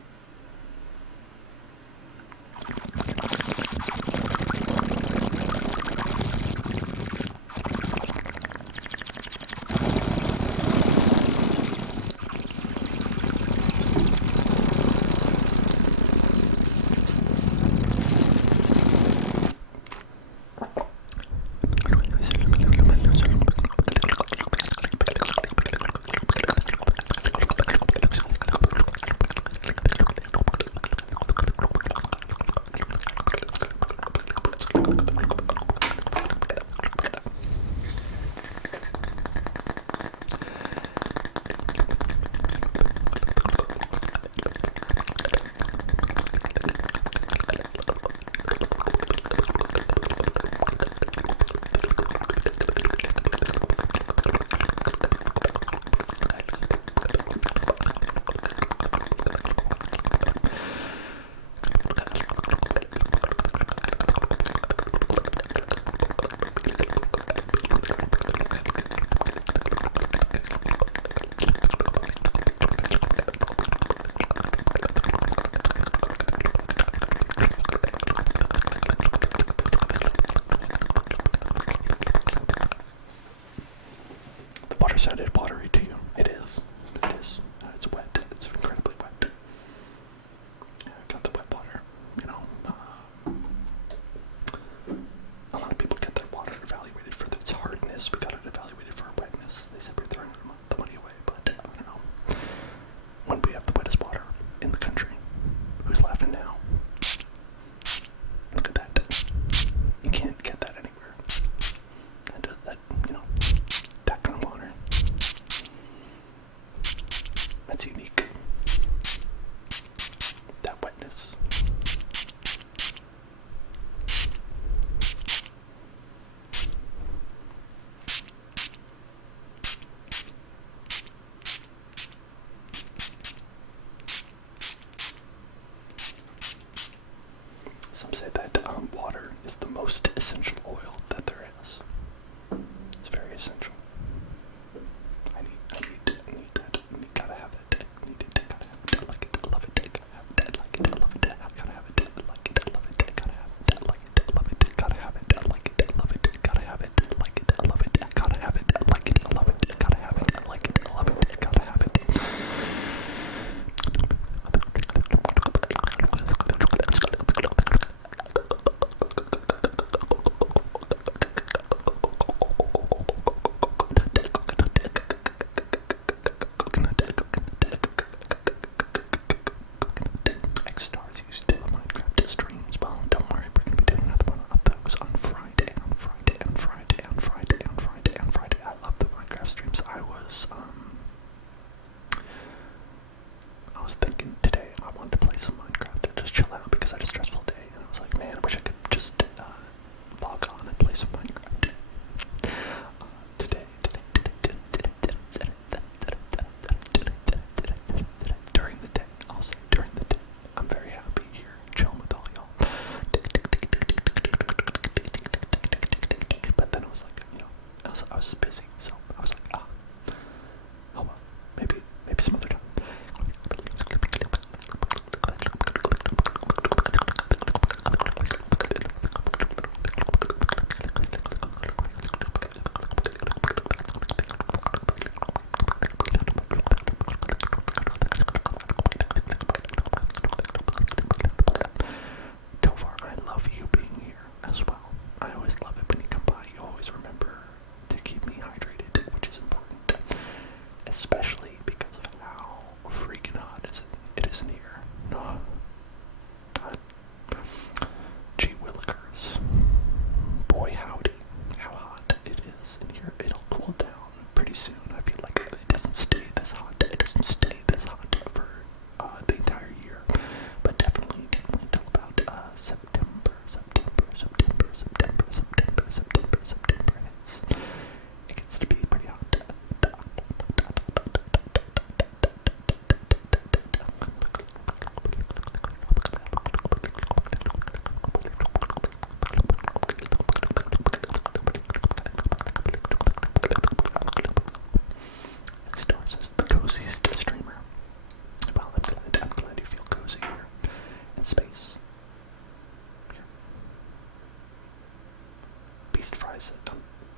Beast Fry says,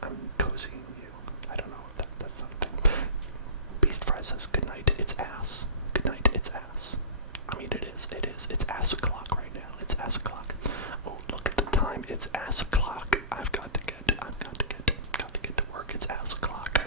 I'm cozying you. I don't know. That's not a thing. Beast Fry says, good night, it's ass. Good night, it's ass. I mean, it is. It's ass o'clock right now. It's ass o'clock. Oh, look at the time. It's ass o'clock. I've got to get to work. It's ass o'clock.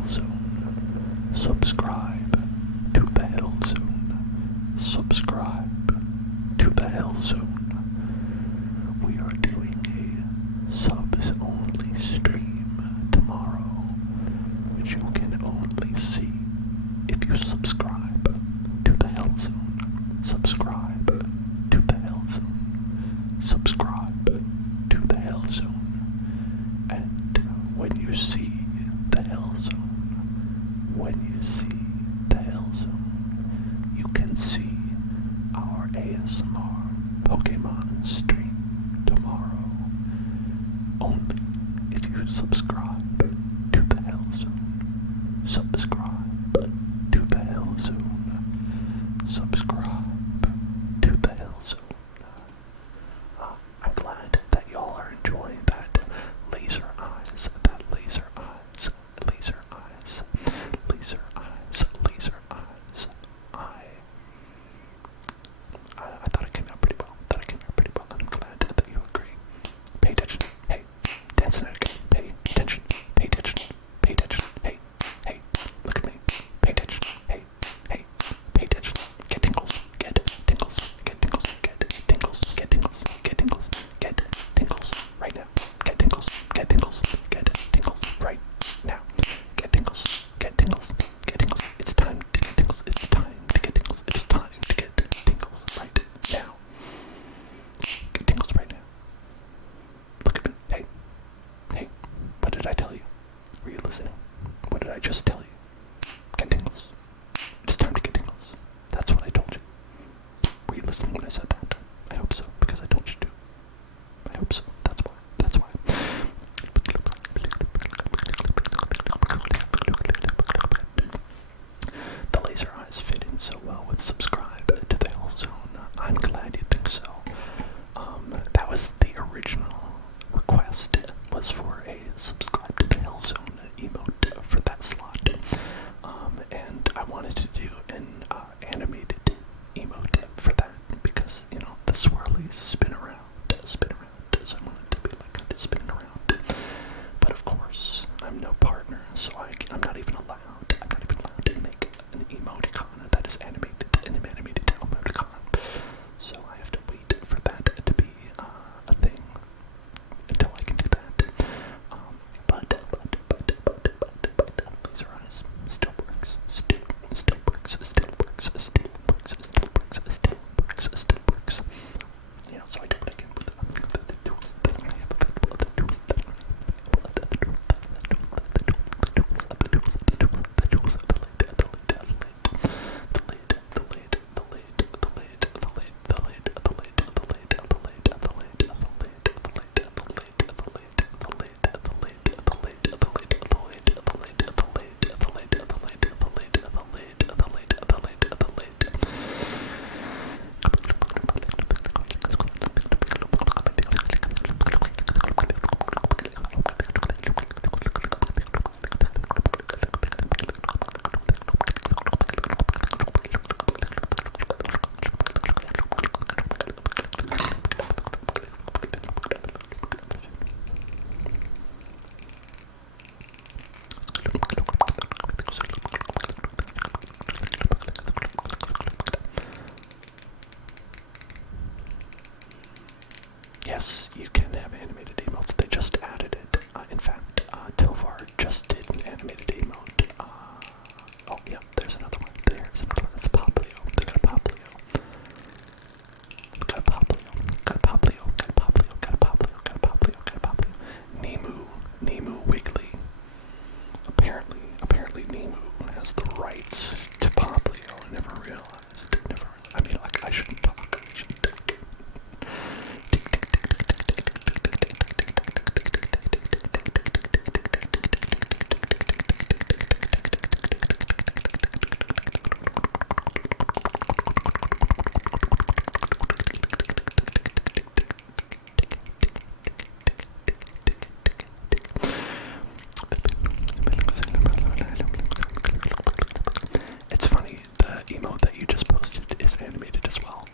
Hell Zone. Subscribe to the Hell Zone. Subscribe to the Hell Zone. We are doing a subs-only stream tomorrow, which you can only see if you subscribe to the Hell Zone. Subscribe to the Hell Zone. Subscribe to the Hell Zone. And when you see the Hell Zone, you can see our ASMR Pokemon stream tomorrow. Only if you subscribe to the Hell Zone. Subscribe to the Hell Zone. Subscribe to the Hell Zone. I'm glad that y'all are enjoying that laser eyes, I thought it came out pretty well. I'm glad that you agree. Pay attention. Hey, dancing at again. Pay attention. Hey, look at me. Pay attention. Hey, pay attention. Get tingles. Right now. Get tingles right now. Get tingles. It's time to get tingles. It's time to get tingles right now. Get tingles right now. Look at me. Hey, what did I tell you? Were you listening? What did I just tell you? Get tingles. It's time to get tingles. That's what I told you. Were you listening when I said that? I hope so, because I told you to. I hope so. That's why. The laser eyes fit in so well with subscribe to the Hell Zone. I'm glad you think so. That was the original request, was for a subscribe to the Hell Zone emote for that slot. And I wanted to do an animated emote for that because, the swirlies spin around, so I wanted to be like I'm spinning around. But of course, I'm no partner, so I'm not even allowed. I'm not even allowed to make an emoticon that is animated, an animated emoticon. So I have to wait for that to be a thing until I can do that. But laser eyes still works. Still works. So I do what I can with the tools that I have available. The tools that I Yes, you can have animated emotes. They just added it. In fact, Tovar just did an animated emote. Oh, yeah, there's another one. There's another one. That's a Poplio. They got a Poplio. Nemu Wiggly. Apparently Nemu has the rights to Poplio. I never realized. I shouldn't talk. It's funny, the emote that you just posted is animated as well.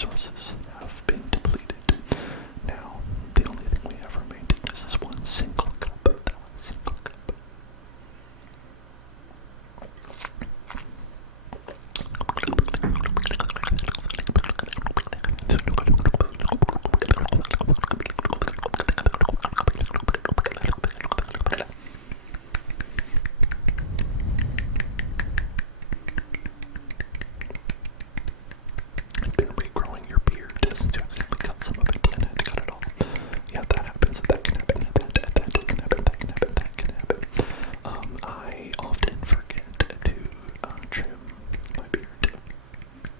resources have been depleted. Now, the only thing we have remaining is this one single cup. That one single cup. I'm gonna be growing your beard since you accidentally cut some of it and had to cut it all. Yeah, that happens. That can happen. That can happen. That can happen. That can happen. I often forget to trim my beard.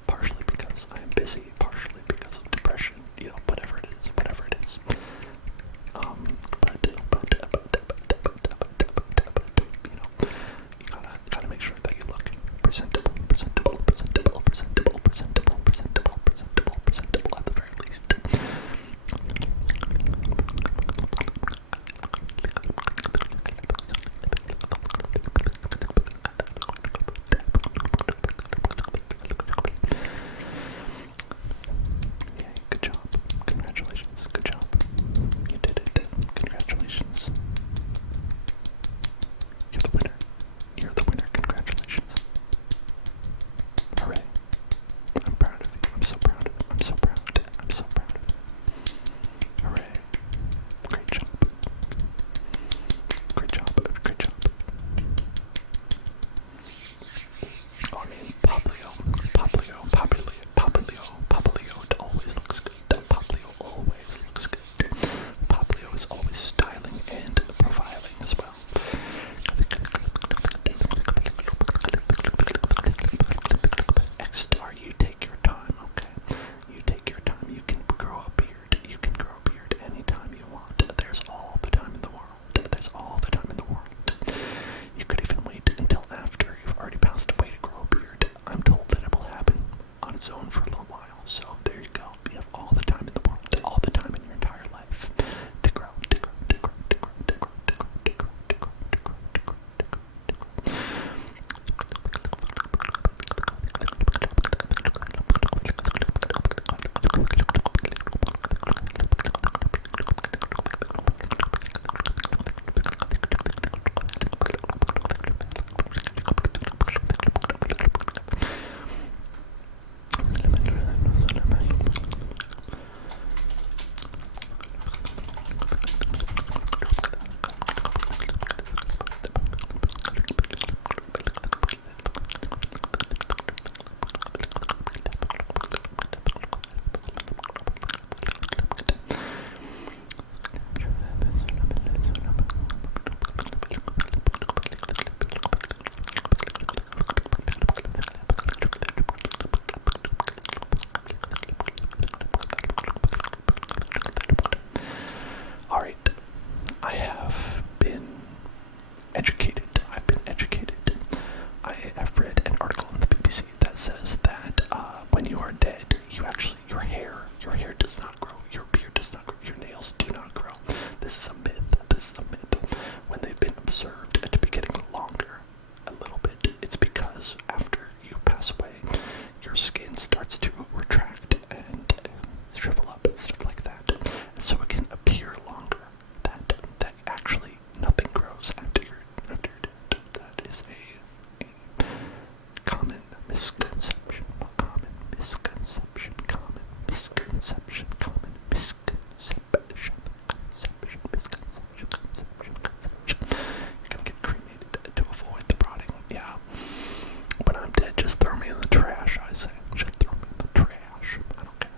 Partially because I'm busy, partially because of depression, whatever it is. You gotta make sure that you look presentable at the very least. Yay, good job. Congratulations. Good job. You did it. Congratulations. You're the winner. You're the winner. Congratulations. Hooray. I'm proud of you. I'm so proud of you. I'm so proud. I'm so proud of you. Hooray. Great job. Great job. Great job. Oh, I mean, Papilio always looks good. Papilio always looks good. Papilio is always styling and profiling as well. X-Star, you take your time, okay? You take your time. You can grow a beard. You can grow a beard anytime you want. There's all the time in the world. There's all the time in the world. You could even wait until after you've already passed away to grow a beard. I'm told that it will happen on its own for a little while. So there you go. You have all the time in the world, all the time in your entire life to grow, to grow, to grow, to grow, to grow, to grow, to grow, to grow, to grow, to grow, to grow. All right, I have been educated. I've been educated. I have read an article in the BBC that says that when you are dead, your hair does not grow, your beard does not grow, your nails do not grow. This is a myth. This is a myth. When they've been observed to be getting longer a little bit, it's because after you pass away, your skin starts to retract and shrivel up and stuff like that, and so it can appear longer. That actually nothing grows after you're dead. That is a common misconception. Common misconception. Common misconception. Common misconception. You're gonna get cremated to avoid the rotting. Yeah. When I'm dead, just throw me in the trash, I say. Just throw me in the trash. I don't care.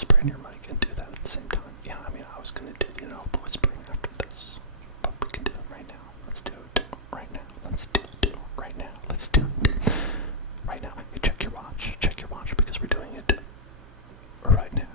whisper in your mic and do that at the same time. Yeah, I mean, I was gonna do, whispering after this, but we can do it right now. Let's do it right now. Let's do it right now. Let's do it right now. Hey, check your watch. Check your watch because we're doing it right now.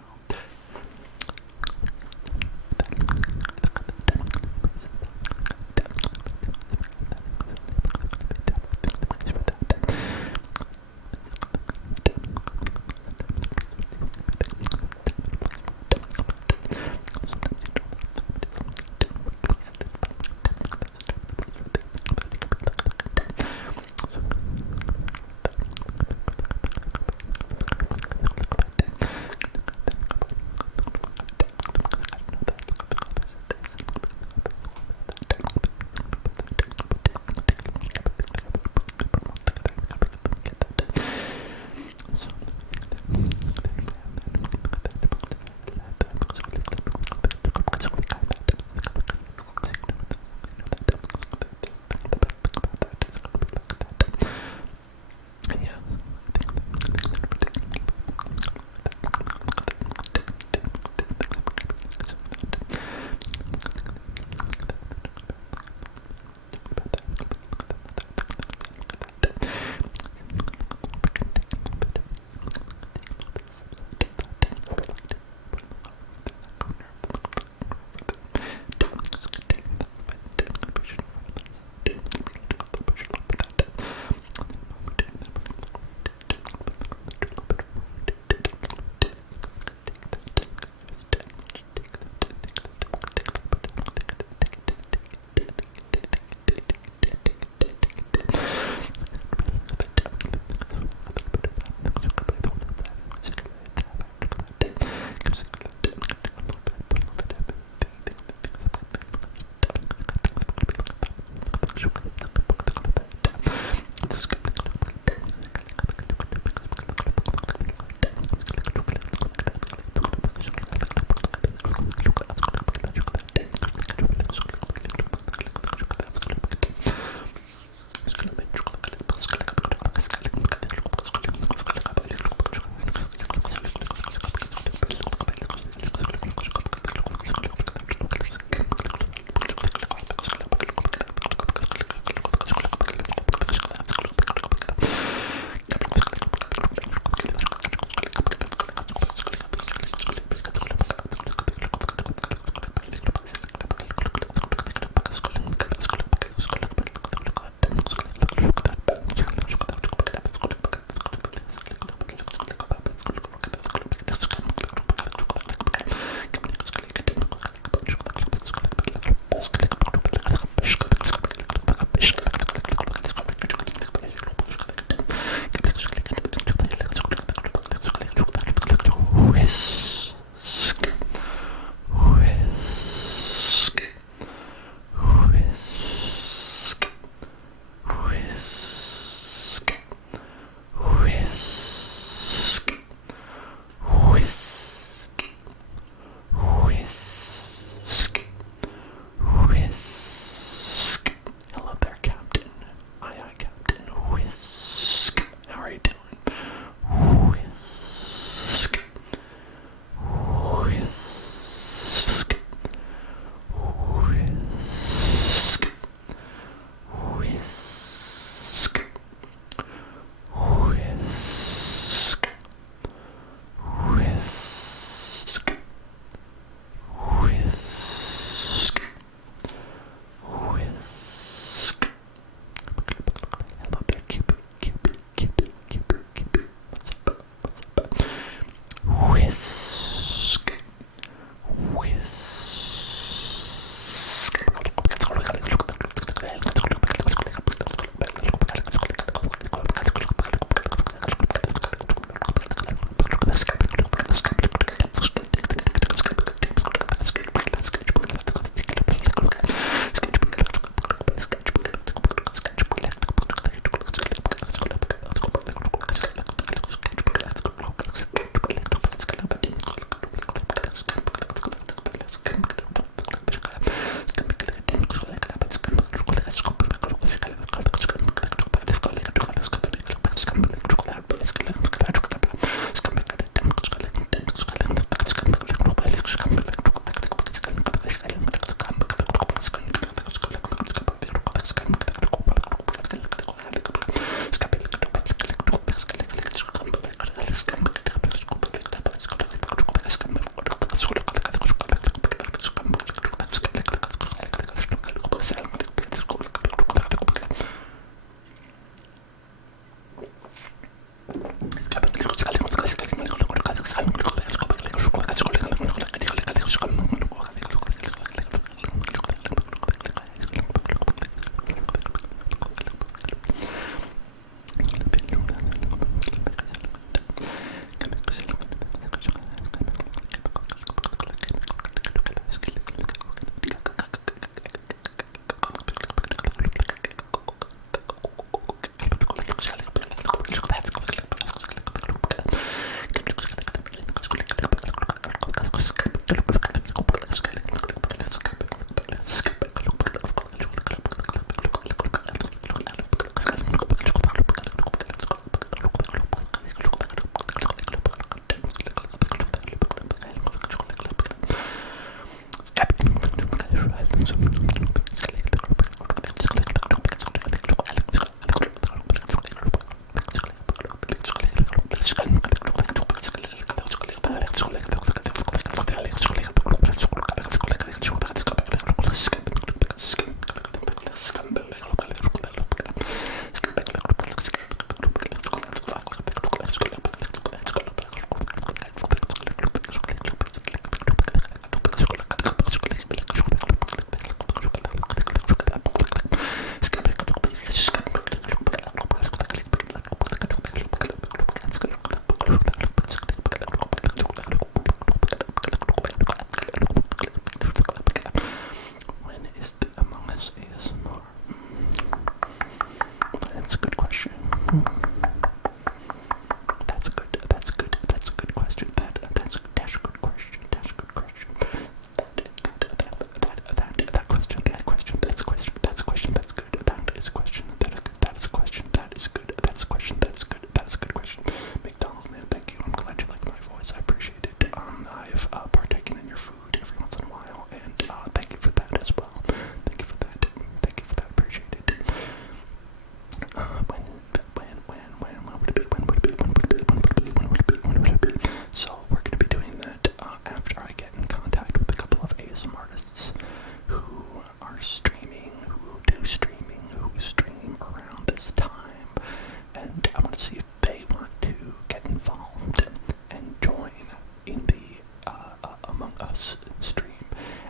stream,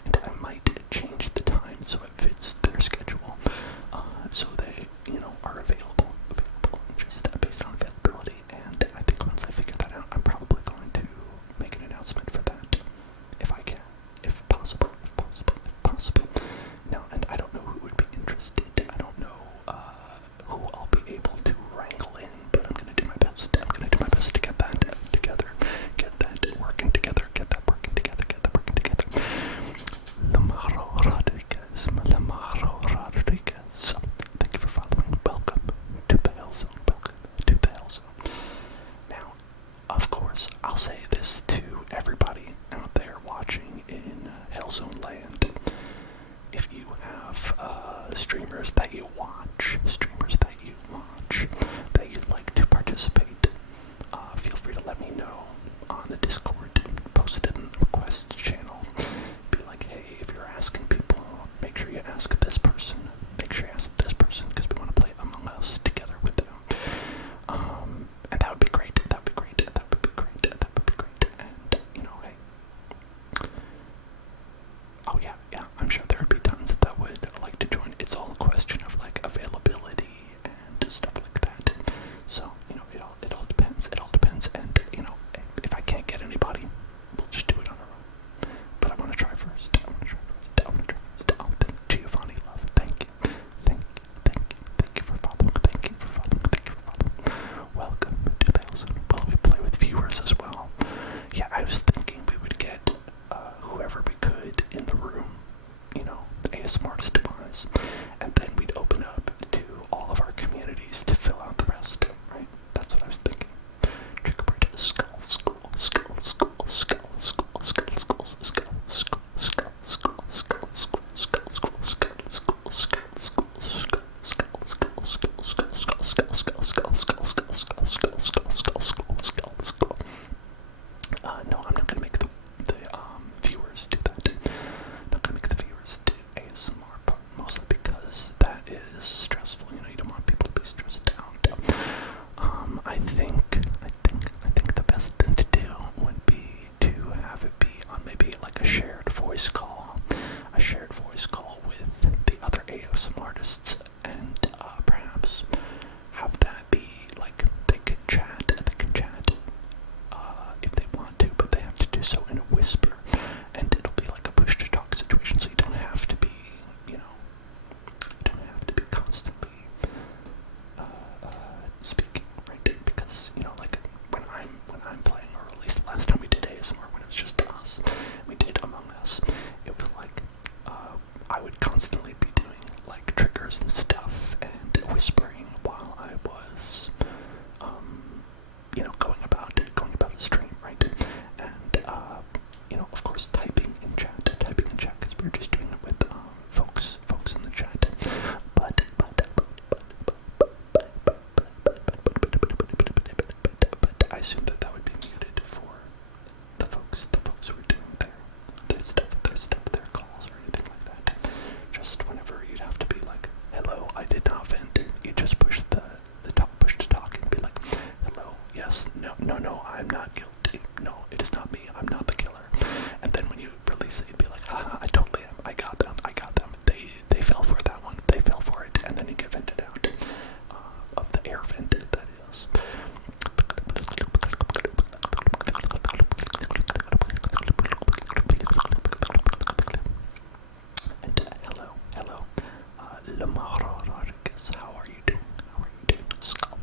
and I might change the time so it fits their schedule, so they, are available, just based on availability. And I think once I figure that out, I'm probably going to make an announcement for that, if I can, if possible. Now, and I don't know who would be interested. I don't know who I'll be able to wrangle in, but I'm gonna do my best. I'm gonna do my best to get that together, get that working together. Lamaro Rodriguez. Thank you for following. Welcome to the Hell Zone. Now, of course, I'll say this to everybody out there watching in Hellzone Land. If you have streamers that you watch, that you'd like to participate, feel free to let me know on the Discord. Post it in the requests channel. Be like, hey, if you're asking people, make sure you ask this person. Because we want to play Among Us together with them. And that would be great. And, hey. Oh, yeah, I'm sure there would be tons that would like to join. It's all a question of, availability and stuff like that. So, it all depends. And, if I can't get anybody, we'll just do it on our own. But I want to try first. Oh, thank Giovanni Love. Thank you. Thank you for following. Welcome to the Hellzone. Well, we play with viewers as well. Yeah, I was thinking we would get whoever we could in the room, ASMR artist-wise, and then we'd open up to all of our communities to fill out the rest, right? That's what I was thinking. Trick or treat, skull. No, I'm not gonna make the viewers do that. Not gonna make the viewers do ASMR part, mostly because that is stressful. You don't want people to be stressed out. I think the best thing to do would be to have it be on maybe like a shared voice call with the other ASMR artists, and perhaps have that be like they can chat if they want to, but they have to do so in a whisper, and it'll be like a push-to-talk situation, so you don't have to be, constantly speaking, right? Because, when I'm playing, or at least the last time we did ASMR, when it was just us, we did Among Us, it was like, I would constantly be doing, triggers and stuff, and whispering while I was, going about the stream, right? And, of course, typing in chat, because we were just doing it with, folks in the chat, but I assume that would be muted for the folks who are doing their stuff, their calls, or anything like that. Just whenever you'd have to be like, hello, I did not vent, you just push the push to talk and be like, hello, yes, no, I'm not guilty, no, it is not me, I'm not the killer. And then when you release it, you'd be like, haha, I totally am, I got them, they fell for that one, they fell for it, and then you get vented out, of the air vent, that is. And hello, Lamaro Rodriguez, how are you doing? Skull.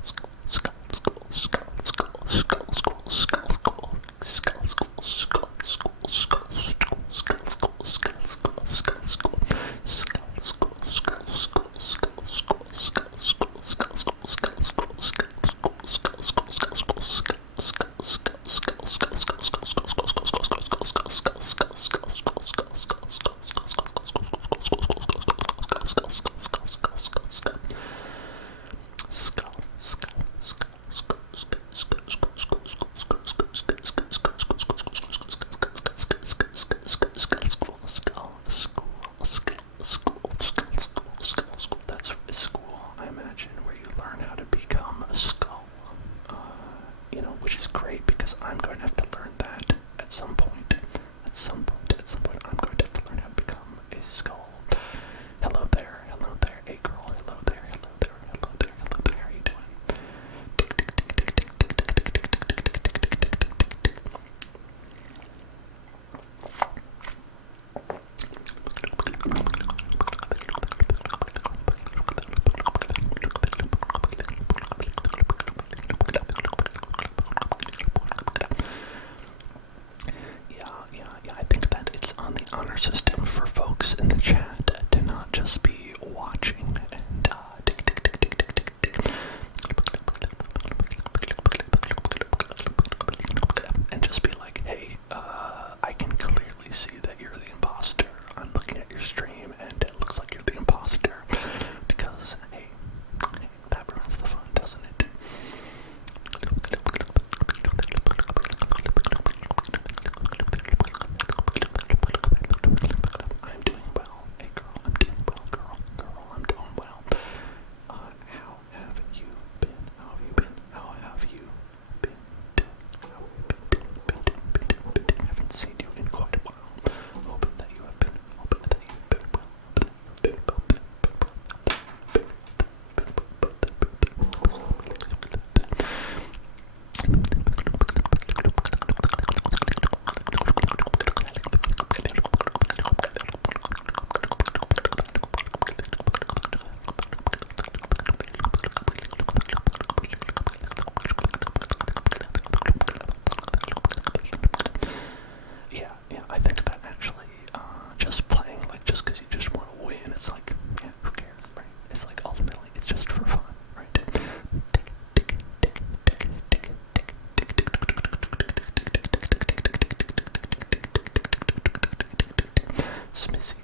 smissy,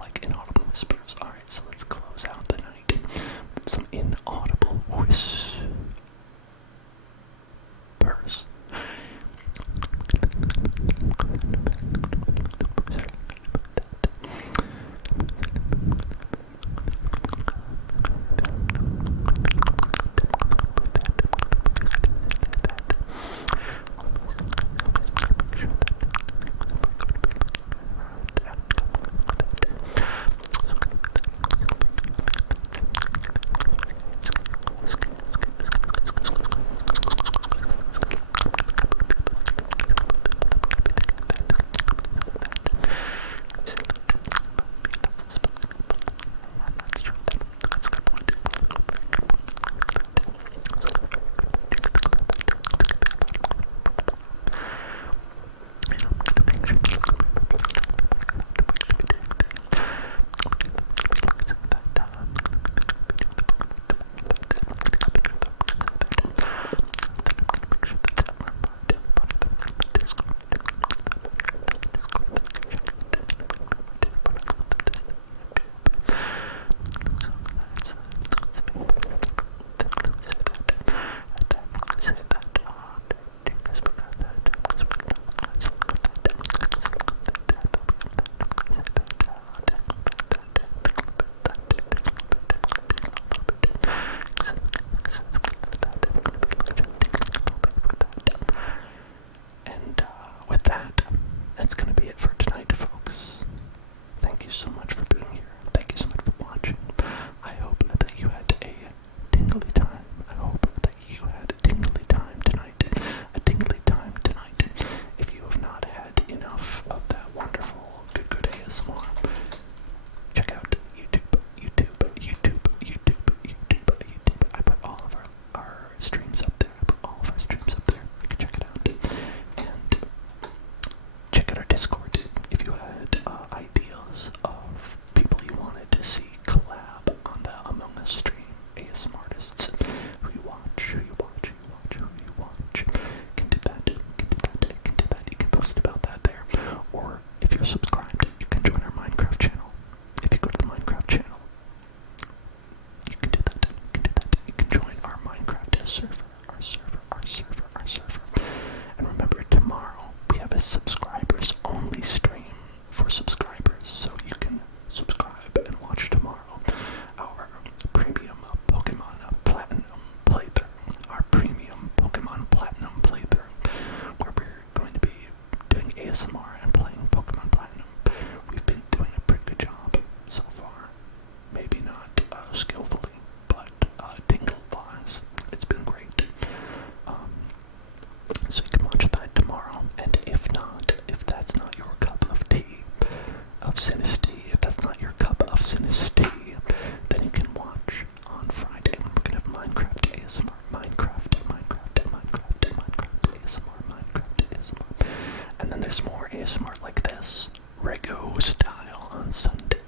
like inaudible whispers. Alright, so let's close out the night with some inaudible whispers. That's going to be it for tonight, folks. Thank you so much for being here. Thank you so much for watching. I hope that you had a tingly time. I hope that you had a tingly time tonight. A tingly time tonight. If you have not had enough of that wonderful good ASMR, check out YouTube. I put all of our streams up there. You can check it out. And check out our Discord if you had ideas of people you wanted to see collab on the Among Us stream. ASM artists who you watch. Can do that. You can post about that there. Or if you're subscribed, you can join our Minecraft channel. If you go to the Minecraft channel, you can do that. You can join our Minecraft server. Our server. And remember, tomorrow we have a subscribers only stream for subscribers, so you can subscribe and watch tomorrow our premium Pokemon Platinum playthrough. Where we're going to be doing ASMR and playing Pokemon Platinum. We've been doing a pretty good job so far. Maybe not skillfully, but tingle-wise, it's been great. So you can watch that tomorrow, and if that's not your cup of tea, then you can watch on Friday. We're gonna have Minecraft ASMR, and then there's more ASMR like this, Rego style on Sunday.